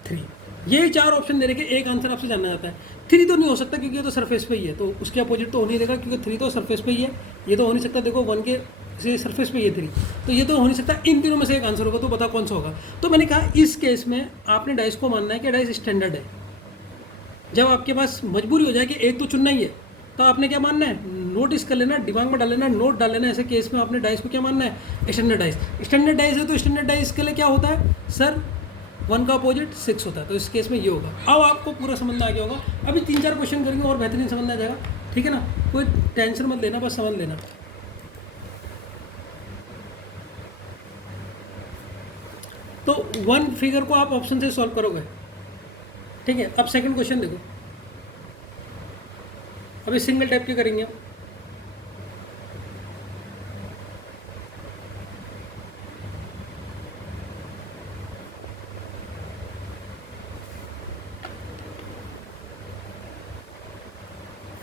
3, यही 4 ऑप्शन दे रहे, एक आंसर आपसे जानना जाता है। 3 तो नहीं हो सकता क्योंकि ये तो सरफेस पे ही है, तो उसके अपोजिट तो हो नहीं देगा क्योंकि 3 तो सरफेस पे ही है, ये तो हो नहीं सकता। देखो 1 के से सरफेस पे ये 3, तो ये तो हो नहीं सकता। इन तीनों में से एक आंसर होगा, तो बता कौन सा होगा? तो मैंने कहा इस केस में आपने डाइस को मानना है कि डाइस स्टैंडर्ड है। जब आपके पास मजबूरी हो जाए कि एक तो चुनना ही है, तो आपने क्या मानना है? नोटिस कर लेना, दिमाग में डाल लेना, नोट डाल लेना। ऐसे केस में आपने डाइस को क्या मानना है? Standard dice. स्टैंडर्ड डाइस है तो स्टैंडर्ड डाइस के लिए क्या होता है सर? 1 का अपोजिट 6 होता है, तो इस केस में ये होगा। अब आपको पूरा समझ में आ गया होगा। अभी 3-4 क्वेश्चन करेंगे और बेहतरीन समझ में आ जाएगा, ठीक है ना? कोई टेंशन मत लेना, बस समझ लेना। तो 1 फिगर को आप ऑप्शन से सॉल्व करोगे, ठीक है? अब सेकंड क्वेश्चन देखो। अभी सिंगल टैप के करेंगे हम।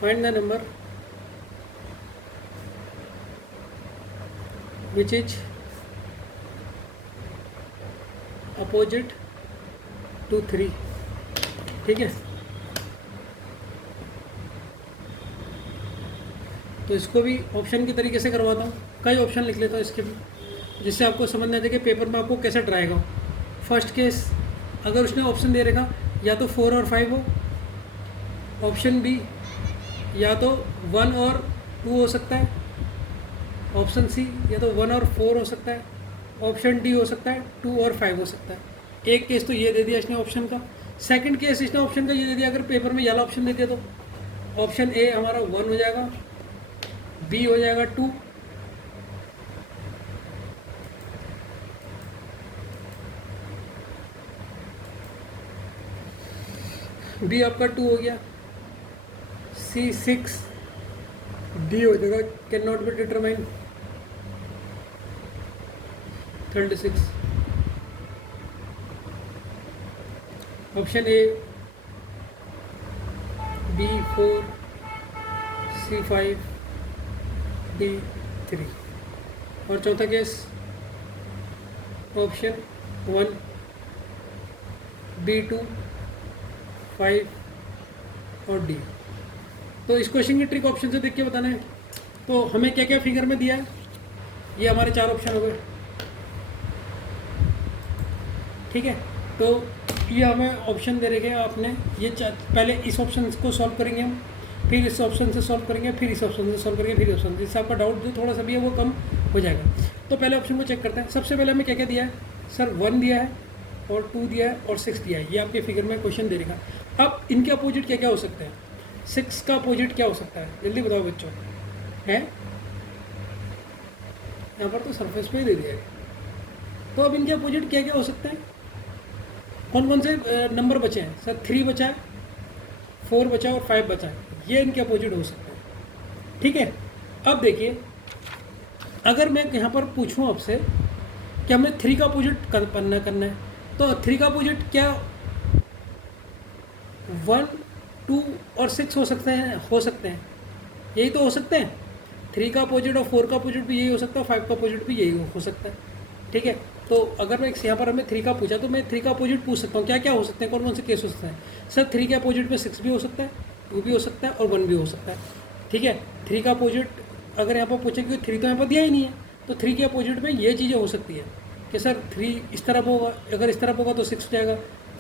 Find the number which is opposite to 3। ठीक है, तो इसको भी ऑप्शन की तरीके से करवाता हूँ, कई ऑप्शन लिख लेता हूँ इसके भी, जिससे आपको समझ में आ जाए कि पेपर में आपको कैसे ड्राएगा। फर्स्ट केस, अगर उसने ऑप्शन दे रखा या तो 4 और 5 हो, ऑप्शन बी या तो 1 और 2 हो सकता है, ऑप्शन सी या तो 1 और 4 हो सकता है, ऑप्शन डी हो सकता है 2 और 5 हो सकता है। एक केस तो ये दे दिया इसने ऑप्शन का। सेकंड केस इसने ऑप्शन का ये दे दिया, अगर पेपर में वाला ऑप्शन दे दिया तो ऑप्शन ए हमारा 1 हो जाएगा, बी हो जाएगा 2, बी आपका 2 हो गया, सी 6, डी हो जाएगा cannot be determine 36, option A B 4, C 5, D 3, और चौथा केस ऑप्शन 1, बी 2, 5 और डी। तो इस क्वेश्चन की ट्रिक ऑप्शन से देख के बताना है। तो हमें क्या क्या फिगर में दिया है, ये हमारे 4 ऑप्शन हो गए। ठीक है, तो ये हमें ऑप्शन दे रखे आपने, ये पहले इस ऑप्शन को सॉल्व करेंगे हम, फिर इस ऑप्शन से सॉल्व करेंगे, फिर इस ऑप्शन से सॉल्व करेंगे, फिर ऑप्शन से, इससे आपका डाउट जो थोड़ा सा भी है वो कम हो जाएगा। तो पहले ऑप्शन को चेक करते हैं। सबसे पहले हमें क्या क्या दिया है सर, 1 दिया है और 2 दिया है और 6 दिया है, ये आपके फिगर में क्वेश्चन दे रखा। अब इनके अपोजिट क्या क्या हो सकते हैं, 6 का अपोजिट क्या हो सकता है, जल्दी बताओ बच्चों, है यहाँ पर तो सरफेस पे ही दे दिया है। तो अब इनके अपोजिट क्या क्या हो सकते हैं, कौन कौन से नंबर बचे हैं सर, 3 बचा है, 4 बचा है और 5 बचा है, ये इनके अपोजिट हो सकते हैं। ठीक है, अब देखिए अगर मैं यहाँ पर पूछूँ आपसे कि हमें 3 का अपोजिट करना है, तो 3 का अपोजिट क्या 1, 2 और 6 हो सकते हैं, यही तो हो सकते हैं। 3 का अपोजिट और 4 का अपोजिट भी यही हो सकता है, 5 का अपोजिट भी यही हो सकता है। ठीक है, तो अगर मैं यहाँ पर हमें 3 का पूछा तो मैं 3 का अपोजिट पूछ सकता हूँ, क्या क्या हो सकते हैं, कौन कौन से केस हो सकते हैं सर। 3 के अपोजिट में 6 भी हो सकता है, 2 भी हो सकता है और 1 भी हो सकता है। ठीक है, 3 का अपोजिट अगर यहाँ पर पूछे कि 3 तो यहाँ पर दिया ही नहीं है, तो 3 के अपोजिट में ये चीज़ें हो सकती है कि सर 3 इस तरफ होगा, अगर इस तरफ होगा तो 6 हो जाएगा,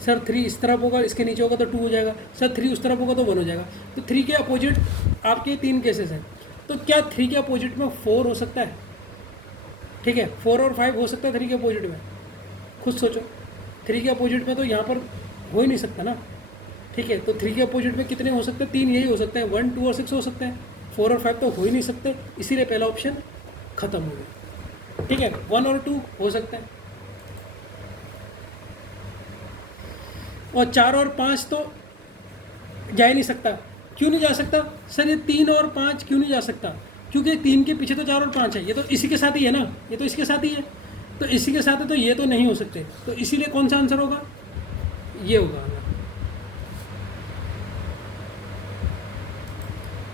सर 3 इस तरफ होगा, इसके नीचे होगा तो 2 हो जाएगा, सर 3 उस तरफ होगा तो 1 हो जाएगा। तो 3 के अपोजिट आपके 3 केसेस हैं। तो क्या 3 के अपोजिट में 4 हो सकता है, ठीक है, 4 और 5 हो सकता है 3 के अपोजिट में, खुद सोचो। 3 के अपोजिट में तो यहाँ पर हो ही नहीं सकता ना। ठीक है, तो 3 के अपोजिट में कितने हो सकते हैं, 3 यही हो सकते हैं, 1, 2 और 6 हो सकते हैं, 4 और 5 तो हो ही नहीं सकते, इसीलिए पहला ऑप्शन खत्म हो गया। ठीक है, 1 और 2 हो सकते हैं, और 4 और 5 तो जा ही नहीं सकता। क्यों नहीं जा सकता सर, ये 3 और 5 क्यों नहीं जा सकता, क्योंकि 3 के पीछे तो 4 और 5 है, ये तो इसी के साथ ही है ना, ये तो इसके साथ ही है, तो इसी के साथ है, तो ये तो नहीं हो सकते, तो इसीलिए कौन सा आंसर होगा, ये होगा।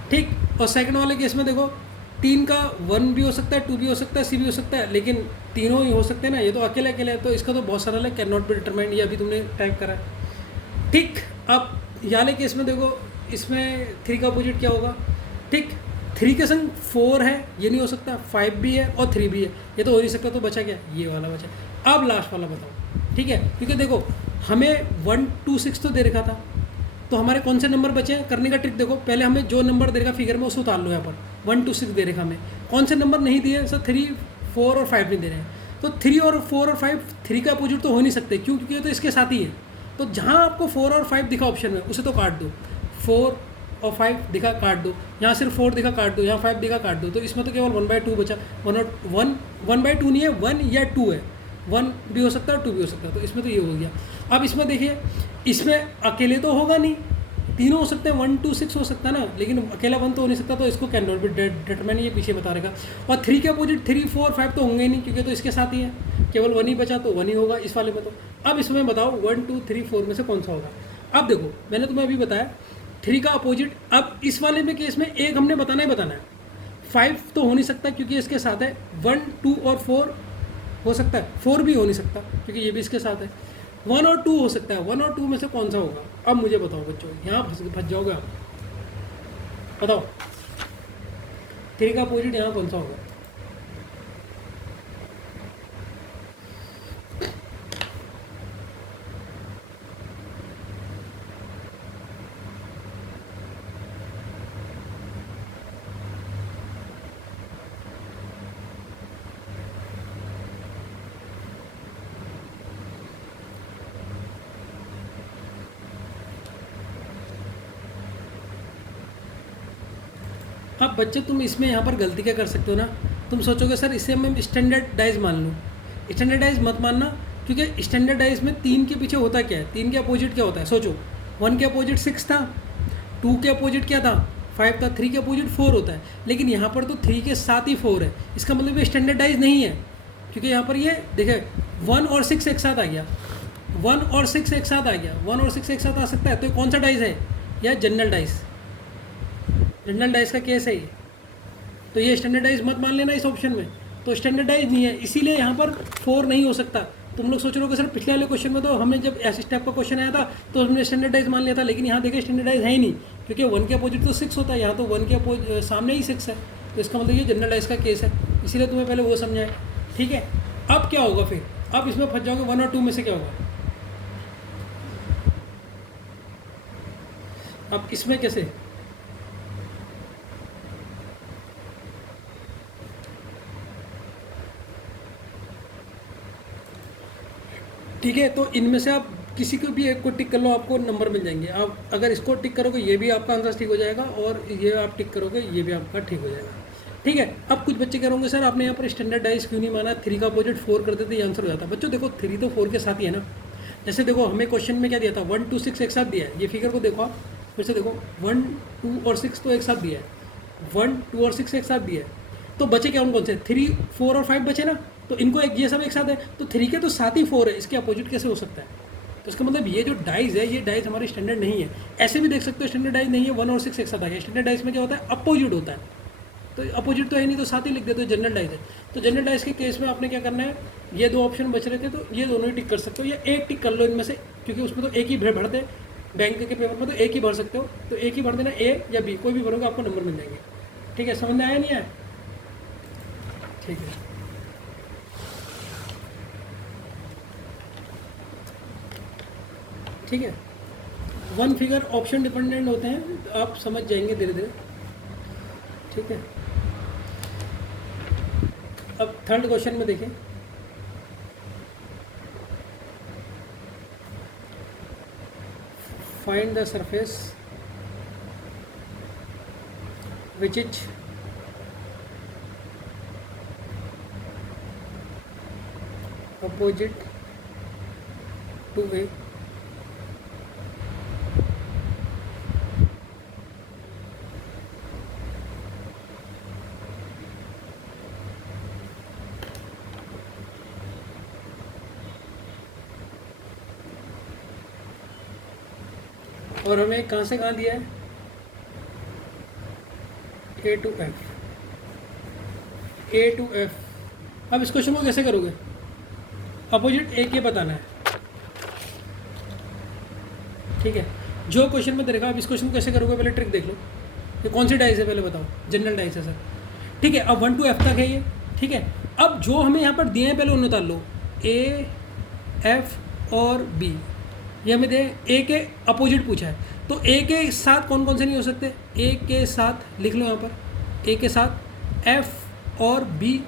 ठीक, और सेकंड वाले केस में देखो 3 का 1 भी हो सकता है, 2 भी हो सकता है, सी भी हो सकता है, लेकिन तीनों ही हो सकते हैं ना, ये तो अकेले अकेले है, तो इसका तो बहुत सरल है, कैन नॉट बी डिटरमाइंड, ये अभी तुमने टाइप करा है। ठीक, अब ये वाले केस में देखो, इसमें 3 का अपोजिट क्या होगा। ठीक, 3 के संग 4 है, ये नहीं हो सकता, 5 भी है और 3 भी है, ये तो हो नहीं सकता, तो बचा क्या, ये वाला बचा। अब लास्ट वाला बताओ। ठीक है, क्योंकि देखो हमें 1, 2, 6 तो दे रखा था, तो हमारे कौन से नंबर बचे हैं, करने का ट्रिक देखो, पहले हमें जो नंबर दे रखा फिगर में उसे उतार लो। यहाँ पर 1, 2, 6 दे रखा हमें, कौन से नंबर नहीं दिए सर, 3, 4 और 5 नहीं दे रहे हैं, तो 3 और 4 और 5 3 का अपोजिट तो हो नहीं सकते, क्यों, क्योंकि ये तो इसके साथ ही है। तो जहाँ आपको 4 और 5 दिखा ऑप्शन में, उसे तो काट दो, 4 और 5 दिखा काट दो, यहाँ सिर्फ 4 दिखा काट दो, यहाँ 5 दिखा काट दो, तो इसमें तो केवल 1/2 बचा। 1/2 नहीं है, 1 या 2 है, 1 भी हो सकता है और 2 भी हो सकता है, तो इसमें तो ये हो गया। अब इसमें देखिए, इसमें अकेले तो होगा नहीं, तीनों हो सकते हैं, 1 2 6 हो सकता है ना, लेकिन अकेला 1 तो हो नहीं सकता, तो इसको कैन नॉट बी डिटरमाइन, ये पीछे बता रहेगा। और 3 के अपोजिट 3 4 5 तो होंगे ही नहीं, क्योंकि तो इसके साथ ही है, केवल 1 ही बचा, तो 1 ही होगा इस वाले में। तो अब इसमें बताओ 1 2 3 4 में से कौन सा होगा। अब देखो मैंने तुम्हें अभी बताया 3 का अपोजिट, अब इस वाले में केस में एक हमने बताना ही बताना है, 5 तो हो नहीं सकता क्योंकि इसके साथ है, 1 2 और 4 हो सकता है, 4 भी हो नहीं सकता क्योंकि ये भी इसके साथ है, 1 और 2 हो सकता है, 1 और 2 में से कौन सा होगा। अब मुझे बताओ बच्चों, यहाँ फंस जाओगे आप, बताओ 3 का अपोजिट यहाँ कौन सा होगा। अब बच्चे तुम इसमें यहाँ पर गलती क्या कर सकते हो ना, तुम सोचोगे सर इसे मैं स्टैंडर्डाइज मान लूँ। स्टैंडर्डाइज मत मानना, क्योंकि स्टैंडर्डाइज में 3 के पीछे होता क्या है, 3 के अपोजिट क्या होता है, सोचो 1 के अपोजिट 6 था, 2 के अपोजिट क्या था, 5 था, 3 के अपोजिट 4 होता है, लेकिन यहाँ पर तो 3 के साथ ही 4 है, इसका मतलब ये स्टैंडर्डाइज नहीं है, क्योंकि यहाँ पर ये देखे 1 और 6 एक साथ आ गया, 1 और 6 एक साथ आ गया, 1 और 6 एक साथ आ सकता है, तो ये कौन सा डाइज है, या जनरल डाइज, जनरल डाइज का केस है ये, तो ये स्टैंडर्डाइज मत मान लेना इस ऑप्शन में, तो स्टैंडर्डाइज नहीं है, इसीलिए यहाँ पर 4 नहीं हो सकता। तुम लोग सोच रहे हो कि सर पिछले वाले क्वेश्चन में तो हमें जब ऐसे स्टेप का क्वेश्चन आया था तो हमने स्टैंडर्डाइज मान लिया था, लेकिन यहाँ देखिए स्टैंडर्डाइज है ही नहीं, क्योंकि 1 के अपोजिट तो 6 होता है, यहाँ तो 1 के सामने ही 6 है, तो इसका मतलब ये जनरलाइज का केस है, इसीलिए तुम्हें पहले वो समझाए। ठीक है, अब क्या होगा फिर, अब इसमें फंस जाओगे 1 और 2 में से क्या होगा। अब इसमें कैसे, ठीक है, तो इनमें से आप किसी को भी एक को टिक कर लो, आपको नंबर मिल जाएंगे। आप अगर इसको टिक करोगे ये भी आपका आंसर ठीक हो जाएगा, और ये आप टिक करोगे ये भी आपका ठीक हो जाएगा। ठीक है, अब कुछ बच्चे कह रहे होंगे सर आपने यहाँ पर स्टैंडर्डाइज क्यों नहीं माना, 3 का अपोजिट 4 कर देते ये आंसर हो जाता। बच्चों देखो 3 तो 4 के साथ ही है ना, जैसे देखो हमें क्वेश्चन में क्या दिया था, 1 2 6 एक साथ दिया है, ये फिगर को देखो आप फिर से देखो, 1 2 और 6 तो एक साथ दिया है, 1 2 और 6 एक साथ दिया है, तो बचे क्या कौन से, 3 4 और 5 बचे ना, तो इनको एक ये सब एक साथ है, तो 3 के तो साथ ही 4 है, इसके अपोजिट कैसे हो सकता है। तो इसका मतलब ये जो डाइज है ये डाइज हमारी स्टैंडर्ड नहीं है। ऐसे भी देख सकते हो स्टैंडर्डाइज नहीं है, 1 और 6 एक साथ आ गया, स्टैंडर्डाइज में क्या होता है, अपोजिट होता है, तो अपोजिट तो है नहीं, तो साथ ही लिख देते हो जनरल डाइज है। तो जनरल डाइज के केस में आपने क्या करना है, ये 2 ऑप्शन बच रहे थे तो ये दोनों ही टिक कर सकते हो, या एक टिक कर लो इनमें से, क्योंकि उसमें तो एक ही भरते, बैंक के पेपर में तो एक ही भर सकते हो, तो एक ही भर देना, ए या बी कोई भी भरोगे आपको नंबर मिल जाएंगे। ठीक है, समझ में आया नहीं आया, ठीक है। ठीक है, 1 फिगर ऑप्शन डिपेंडेंट होते हैं, तो आप समझ जाएंगे धीरे धीरे। ठीक है, अब थर्ड क्वेश्चन में देखें, find the surface which is opposite to A और हमें कहाँ से कहाँ दिया है, A to F, A to F. अब इस क्वेश्चन को कैसे करोगे, अपोजिट ए के बताना है। ठीक है, जो क्वेश्चन में देगा, अब इस क्वेश्चन को कैसे करोगे, पहले ट्रिक देख लो, ये कौन सी डाइस है पहले बताओ, जनरल डाइस है सर। ठीक है, अब 1 टू एफ तक है ये। ठीक है, अब जो हमें यहाँ पर दिए हैं पहले उन्हें उतार लो, ए एफ और बी, ये हमें दे, ए के अपोजिट पूछा है, तो ए के साथ कौन कौन से नहीं हो सकते, ए के साथ लिख लो यहाँ पर, ए के साथ एफ और बी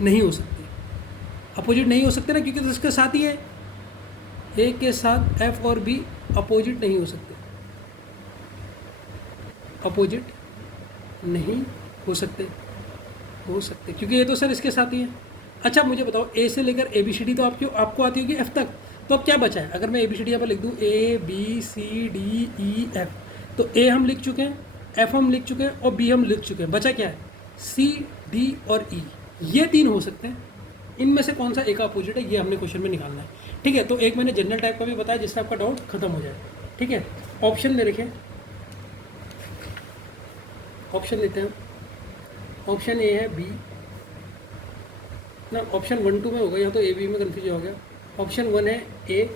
नहीं हो सकते, अपोजिट नहीं हो सकते ना, क्योंकि तो इसके साथ ही है, ए के साथ एफ और बी अपोजिट नहीं हो सकते, अपोजिट नहीं हो सकते, हो सकते क्योंकि ये तो सर इसके साथ ही है। अच्छा मुझे बताओ, ए से लेकर ए बी सी डी तो आपको आती होगी एफ तक, तो अब क्या बचा है, अगर मैं ए बी सी डी यहाँ पर लिख दूँ, A B C D E F, तो ए हम लिख चुके हैं, एफ हम लिख चुके हैं और बी हम लिख चुके हैं, बचा क्या है? सी, डी और ई, ये तीन हो सकते हैं। इनमें से कौन सा एक अपोजिट है, ये हमने क्वेश्चन में निकालना है। ठीक है, तो एक मैंने जनरल टाइप का भी बताया जिससे आपका डाउट खत्म हो जाए। ठीक है, ऑप्शन दे रखे, ऑप्शन देते हैं। ऑप्शन ए है बी ना, ऑप्शन 1 2 में होगा, यहाँ तो ए बी में कन्फ्यूज हो गया। ऑप्शन 1 है ए,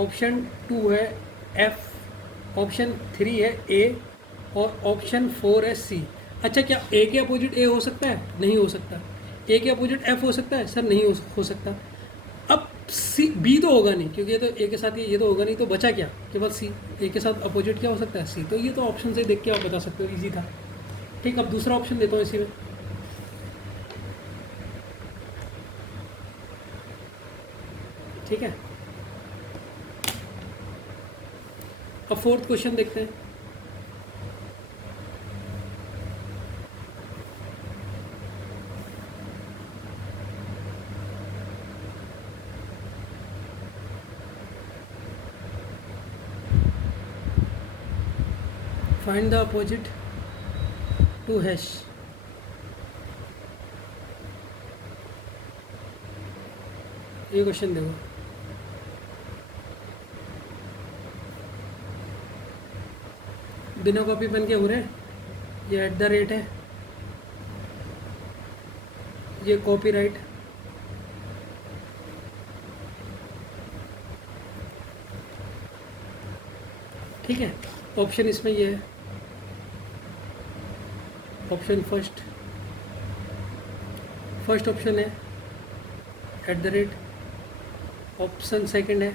ऑप्शन 2 है एफ, ऑप्शन 3 है ए और ऑप्शन 4 है सी। अच्छा, क्या ए के अपोजिट ए हो सकता है? नहीं हो सकता। ए के अपोजिट एफ हो सकता है? सर नहीं हो सकता। अब सी, बी तो होगा नहीं क्योंकि ये तो ए के साथ ये तो होगा नहीं, तो बचा क्या? केवल सी। ए के साथ अपोजिट क्या हो सकता है? सी। तो ये तो ऑप्शन से देख के आप बता सकते हो, ईजी था। ठीक, अब दूसरा ऑप्शन देता हूँ इसी में। ठीक है, अब फोर्थ क्वेश्चन देखते हैं। Find the opposite to hash. ये क्वेश्चन देखो, बिना कॉपी पेन के हो रहे हैं। ये एट द रेट है, ये कॉपीराइट, ठीक है। ऑप्शन इसमें ये है, ऑप्शन फर्स्ट ऑप्शन है at the rate, option second है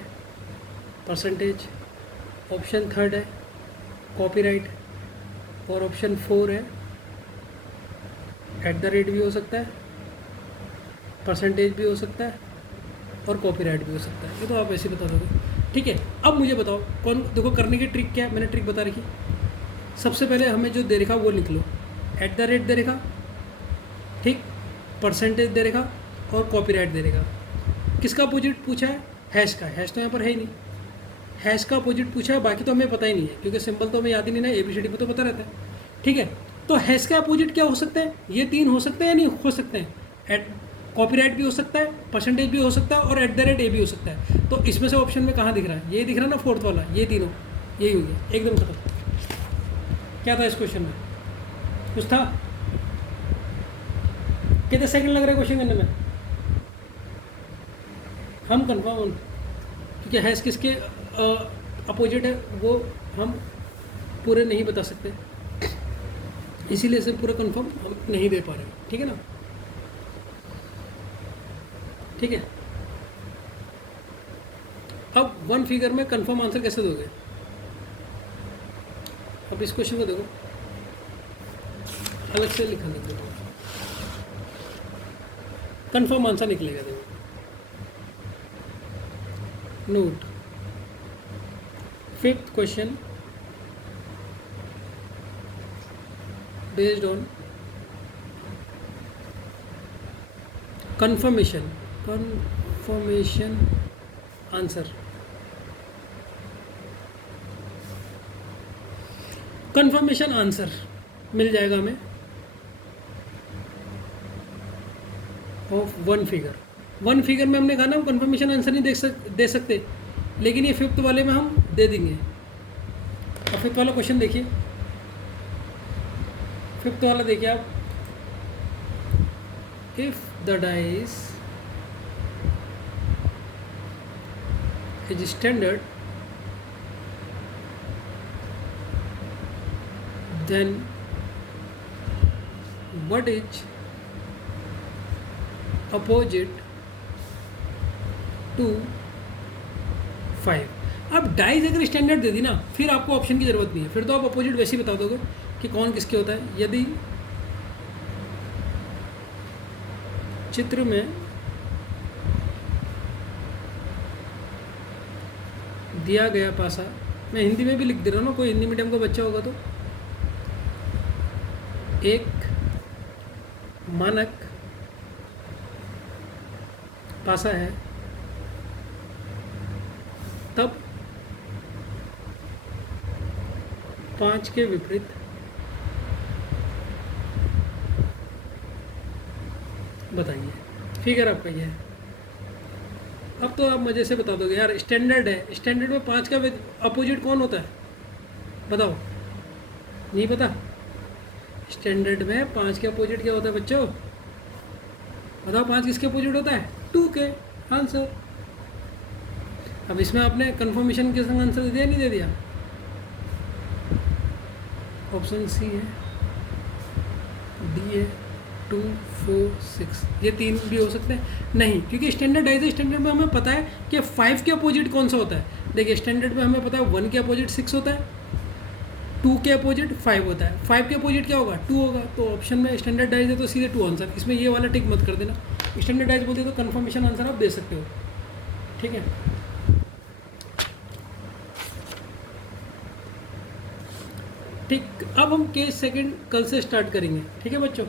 परसेंटेज, ऑप्शन थर्ड है कॉपीराइट और ऑप्शन 4 है एट द रेट भी हो सकता है, परसेंटेज भी हो सकता है और कॉपीराइट भी हो सकता है। ये तो आप ऐसे बता दोगे। ठीक है, अब मुझे बताओ कौन, देखो करने की ट्रिक क्या है, मैंने ट्रिक बता रखी। सबसे पहले हमें जो दे रखा वो लिख लो, एट द रेट दे रखा, ठीक, परसेंटेज दे रखा और कॉपीराइट दे रखा। किसका अपोजिट पूछा है? हैश का। हैश तो यहाँ पर है ही नहीं, हैश का अपोजिट पूछा है, बाकी तो हमें पता ही नहीं है क्योंकि सिंपल तो हमें याद ही नहीं ना, ABCD में तो पता रहता है। ठीक है, तो हैश का अपोजिट क्या हो सकता है? ये तीन हो सकते हैं या नहीं हो सकते हैं? एट कॉपीराइट भी हो सकता है, परसेंटेज भी हो सकता है और एट द रेट ए भी हो सकता है। तो इसमें से ऑप्शन में कहाँ दिख रहा है? ये दिख रहा है ना, फोर्थ वाला, ये तीनों, यही हो गया, एकदम खत्म। क्या था इस क्वेश्चन में? कुछ था? कितने सेकंड लग रहे हैं क्वेश्चन करने में? हम कन्फर्म, क्योंकि हैश किसके अपोजिट है वो हम पूरे नहीं बता सकते, इसीलिए से पूरा कंफर्म हम नहीं दे पा रहे। ठीक है ना? ठीक है, अब वन फिगर में कंफर्म आंसर कैसे दोगे? अब इस क्वेश्चन को देखो, अलग से लिखा लिख दो, कंफर्म आंसर निकलेगा। देखो, note, fifth question based on confirmation answer. Confirmation answer मिल जाएगा हमें of one figure. One figure में हमने कहा ना हम कंफर्मेशन आंसर नहीं दे सकते, लेकिन ये फिफ्थ वाले में हम दे देंगे। अब फिफ्थ वाला क्वेश्चन देखिए, फिफ्थ वाला देखिए आप, if the dice is standard then what is opposite to 5। अब डाइज अगर स्टैंडर्ड दे दी ना, फिर आपको ऑप्शन की ज़रूरत नहीं है, फिर तो आप अपोजिट वैसे ही बता दोगे कि कौन किसके होता है। यदि चित्र में दिया गया पासा, मैं हिंदी में भी लिख दे रहा हूँ ना, कोई हिंदी मीडियम का बच्चा होगा तो, एक मानक पासा है, तब 5 के विपरीत बताइए। फिगर आपका ये है। अब तो आप मज़े से बता दोगे यार, स्टैंडर्ड है, स्टैंडर्ड में 5 का अपोजिट कौन होता है, बताओ। नहीं पता? स्टैंडर्ड में 5 के अपोजिट क्या होता है बच्चों, बताओ। 5 किसके अपोजिट होता है, 2 के। आंसर। अब इसमें आपने कंफर्मेशन के संग आंसर दे दिया, नहीं दे दिया? ऑप्शन सी है, डी है, 2, 4, 6, ये 3 भी हो सकते हैं। नहीं, क्योंकि स्टैंडर्डाइज है, स्टैंडर्ड में हमें पता है कि 5 के अपोजिट कौन सा होता है। देखिए स्टैंडर्ड में हमें पता है 1 के अपोजिट 6 होता है, 2 के अपोजिट 5 होता है, 5 के अपोजिट क्या होगा, 2 होगा। तो ऑप्शन में स्टैंडर्डाइज है तो सीधे 2 आंसर। इसमें ये वाला टिक मत कर देना, स्टैंडर्डाइज बोलते तो कंफर्मेशन आंसर आप दे सकते हो, ठीक है। ठीक, अब हम केस सेकंड कल से स्टार्ट करेंगे, ठीक है बच्चों।